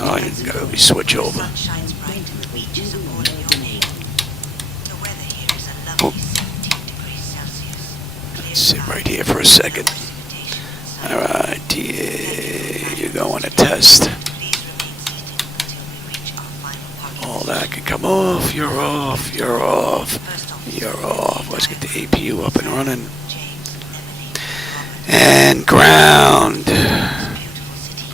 Oh, I gotta be switch over. Sun shines bright and the beach is according your name. The weather here is a lovely 17 degrees Celsius. Let's sit right here for a second. Alright, you're going to test. All that can come off, you're off, you're off, you're off. Let's get the APU up and running. And ground.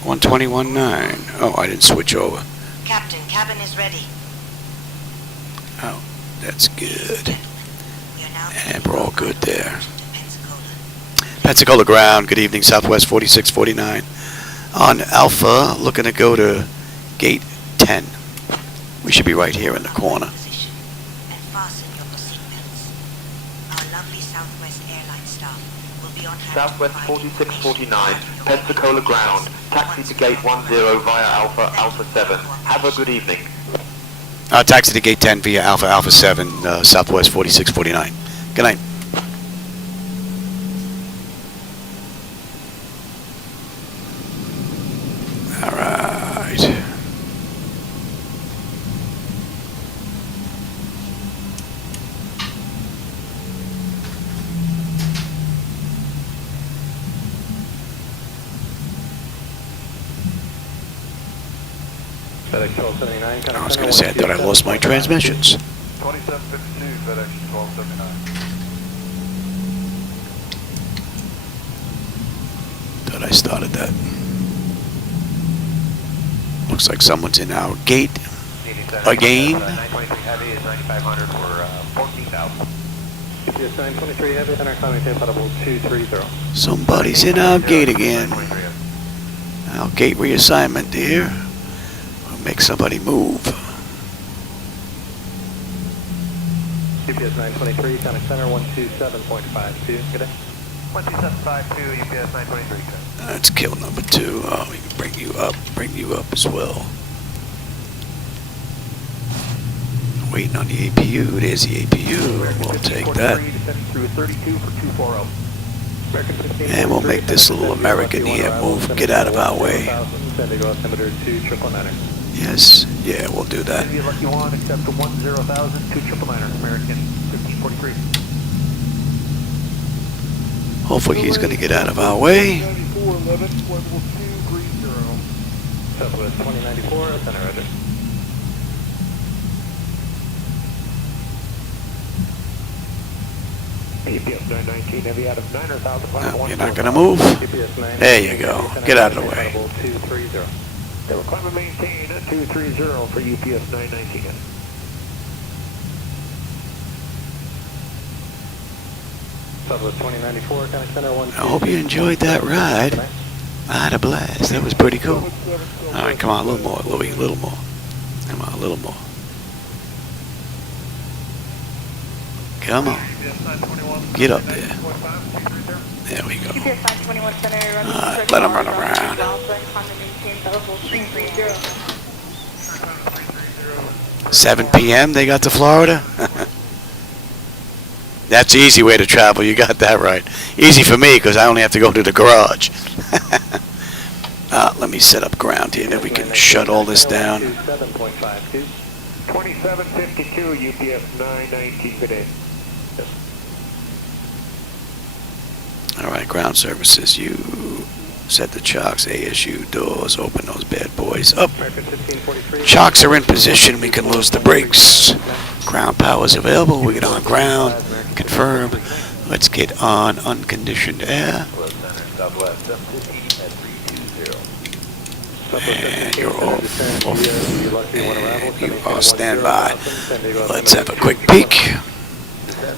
121.9. Oh, I didn't switch over. Captain, cabin is ready. Oh, that's good. And we're all good there. Pensacola ground, good evening, Southwest 4649. On Alpha, looking to go to gate 10. We should be right here in the corner. And fasten your seatbelts. Our lovely Southwest Airlines staff will be on hand. Southwest 4649, Pensacola ground. Taxi to gate 10 via Alpha 7. Have a good evening. Taxi to gate 10 via Alpha 7, Southwest 4649. Good night. All right. FedEx 1279. I was going to say I thought I lost my transmissions. 2752, FedEx 1279. Thought I started that. Looks like someone's in our gate again. 923 Heavy is 9,500 for 14,000. GPS 923 Heavy, center climbing tape level 230. Somebody's in our gate again. Our gate reassignment, dear. We'll make somebody move. UPS 923, contact center 127.52. Good day. 12752, UPS 923. That's kill number 2. Oh, we can bring you up as well. Waiting on the APU. There's the APU. We'll take that. Through 32 for 240. And we'll make this little American here move. Get out of our way. Yes. Yeah, we'll do that. Lucky one, accept the 10,000, 299er, American 1543. Hopefully he's going to get out of our way. Southwest 2094, center roger. UPS 919, heavy out of 9,000. No, you're not going to move. There you go. Get out of the way. 230. They will climb and maintain 230 for UPS 919. Southwest 2094, contact center 1. I hope you enjoyed that ride. I had a blast. That was pretty cool. All right, come on, a little more, Louie, a little more. Come on, a little more. Come on. Get up there. There we go. Alright, let them run around. 7 p.m. they got to Florida? That's the easy way to travel. You got that right. Easy for me because I only have to go to the garage. Let me set up ground here. Then we can shut all this down. 2752 UPS 919 good day. Alright, ground services. You set the chocks, ASU, doors, open those bad boys up. Chocks are in position. We can lose the brakes. Ground power is available. We get on ground. Confirm. Let's get on unconditioned air. And you're off. And you are standby. Let's have a quick peek.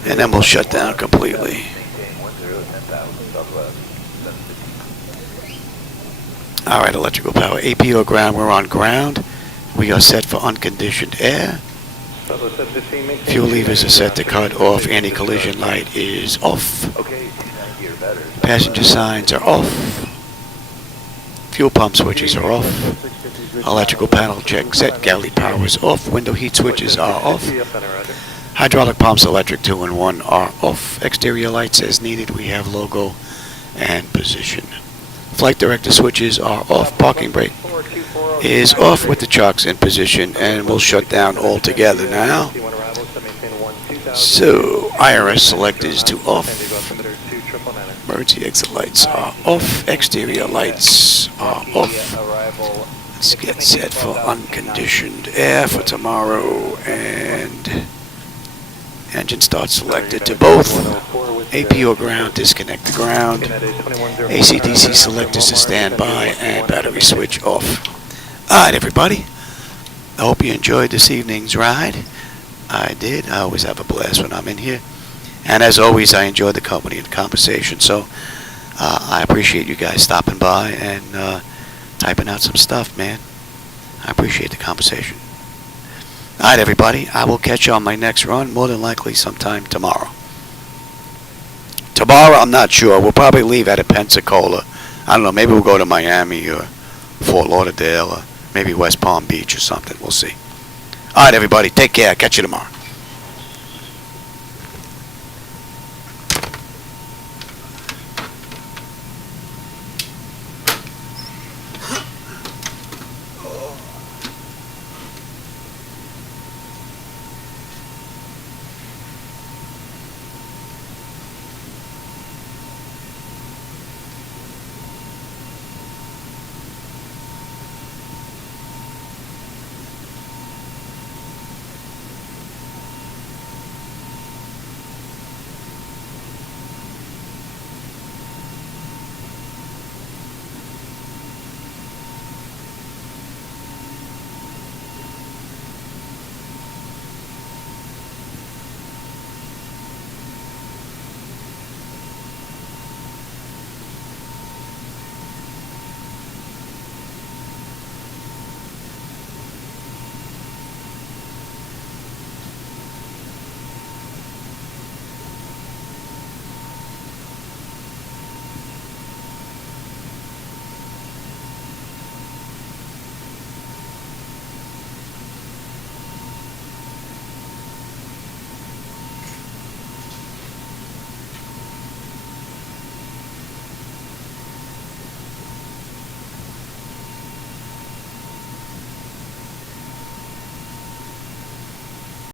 And then we'll shut down completely. Alright, electrical power. APO ground. We're on ground. We are set for unconditioned air. Fuel levers are set to cut off. Anti-collision light is off. Passenger signs are off. Fuel pump switches are off. Electrical panel check set. Galley power is off. Window heat switches are off. Hydraulic pumps, electric 2 and 1 are off. Exterior lights as needed. We have logo and position. Flight director switches are off. Parking brake is off with the chocks in position, and we'll shut down altogether now. So IRS selectors to off. Emergency exit lights are off. Exterior lights are off. Let's get set for unconditioned air for tomorrow, and engine start selected to both. APO ground, disconnect the ground. AC/DC selectors to standby, and battery switch off. Alright, everybody. I hope you enjoyed this evening's ride. I did. I always have a blast when I'm in here. And as always, I enjoy the company and the conversation. So I appreciate you guys stopping by and typing out some stuff, man. I appreciate the conversation. Alright, everybody. I will catch you on my next run, more than likely sometime tomorrow. Tomorrow, I'm not sure. We'll probably leave out of Pensacola. I don't know. Maybe we'll go to Miami or Fort Lauderdale or maybe West Palm Beach or something. We'll see. All right, everybody. Take care. Catch you tomorrow.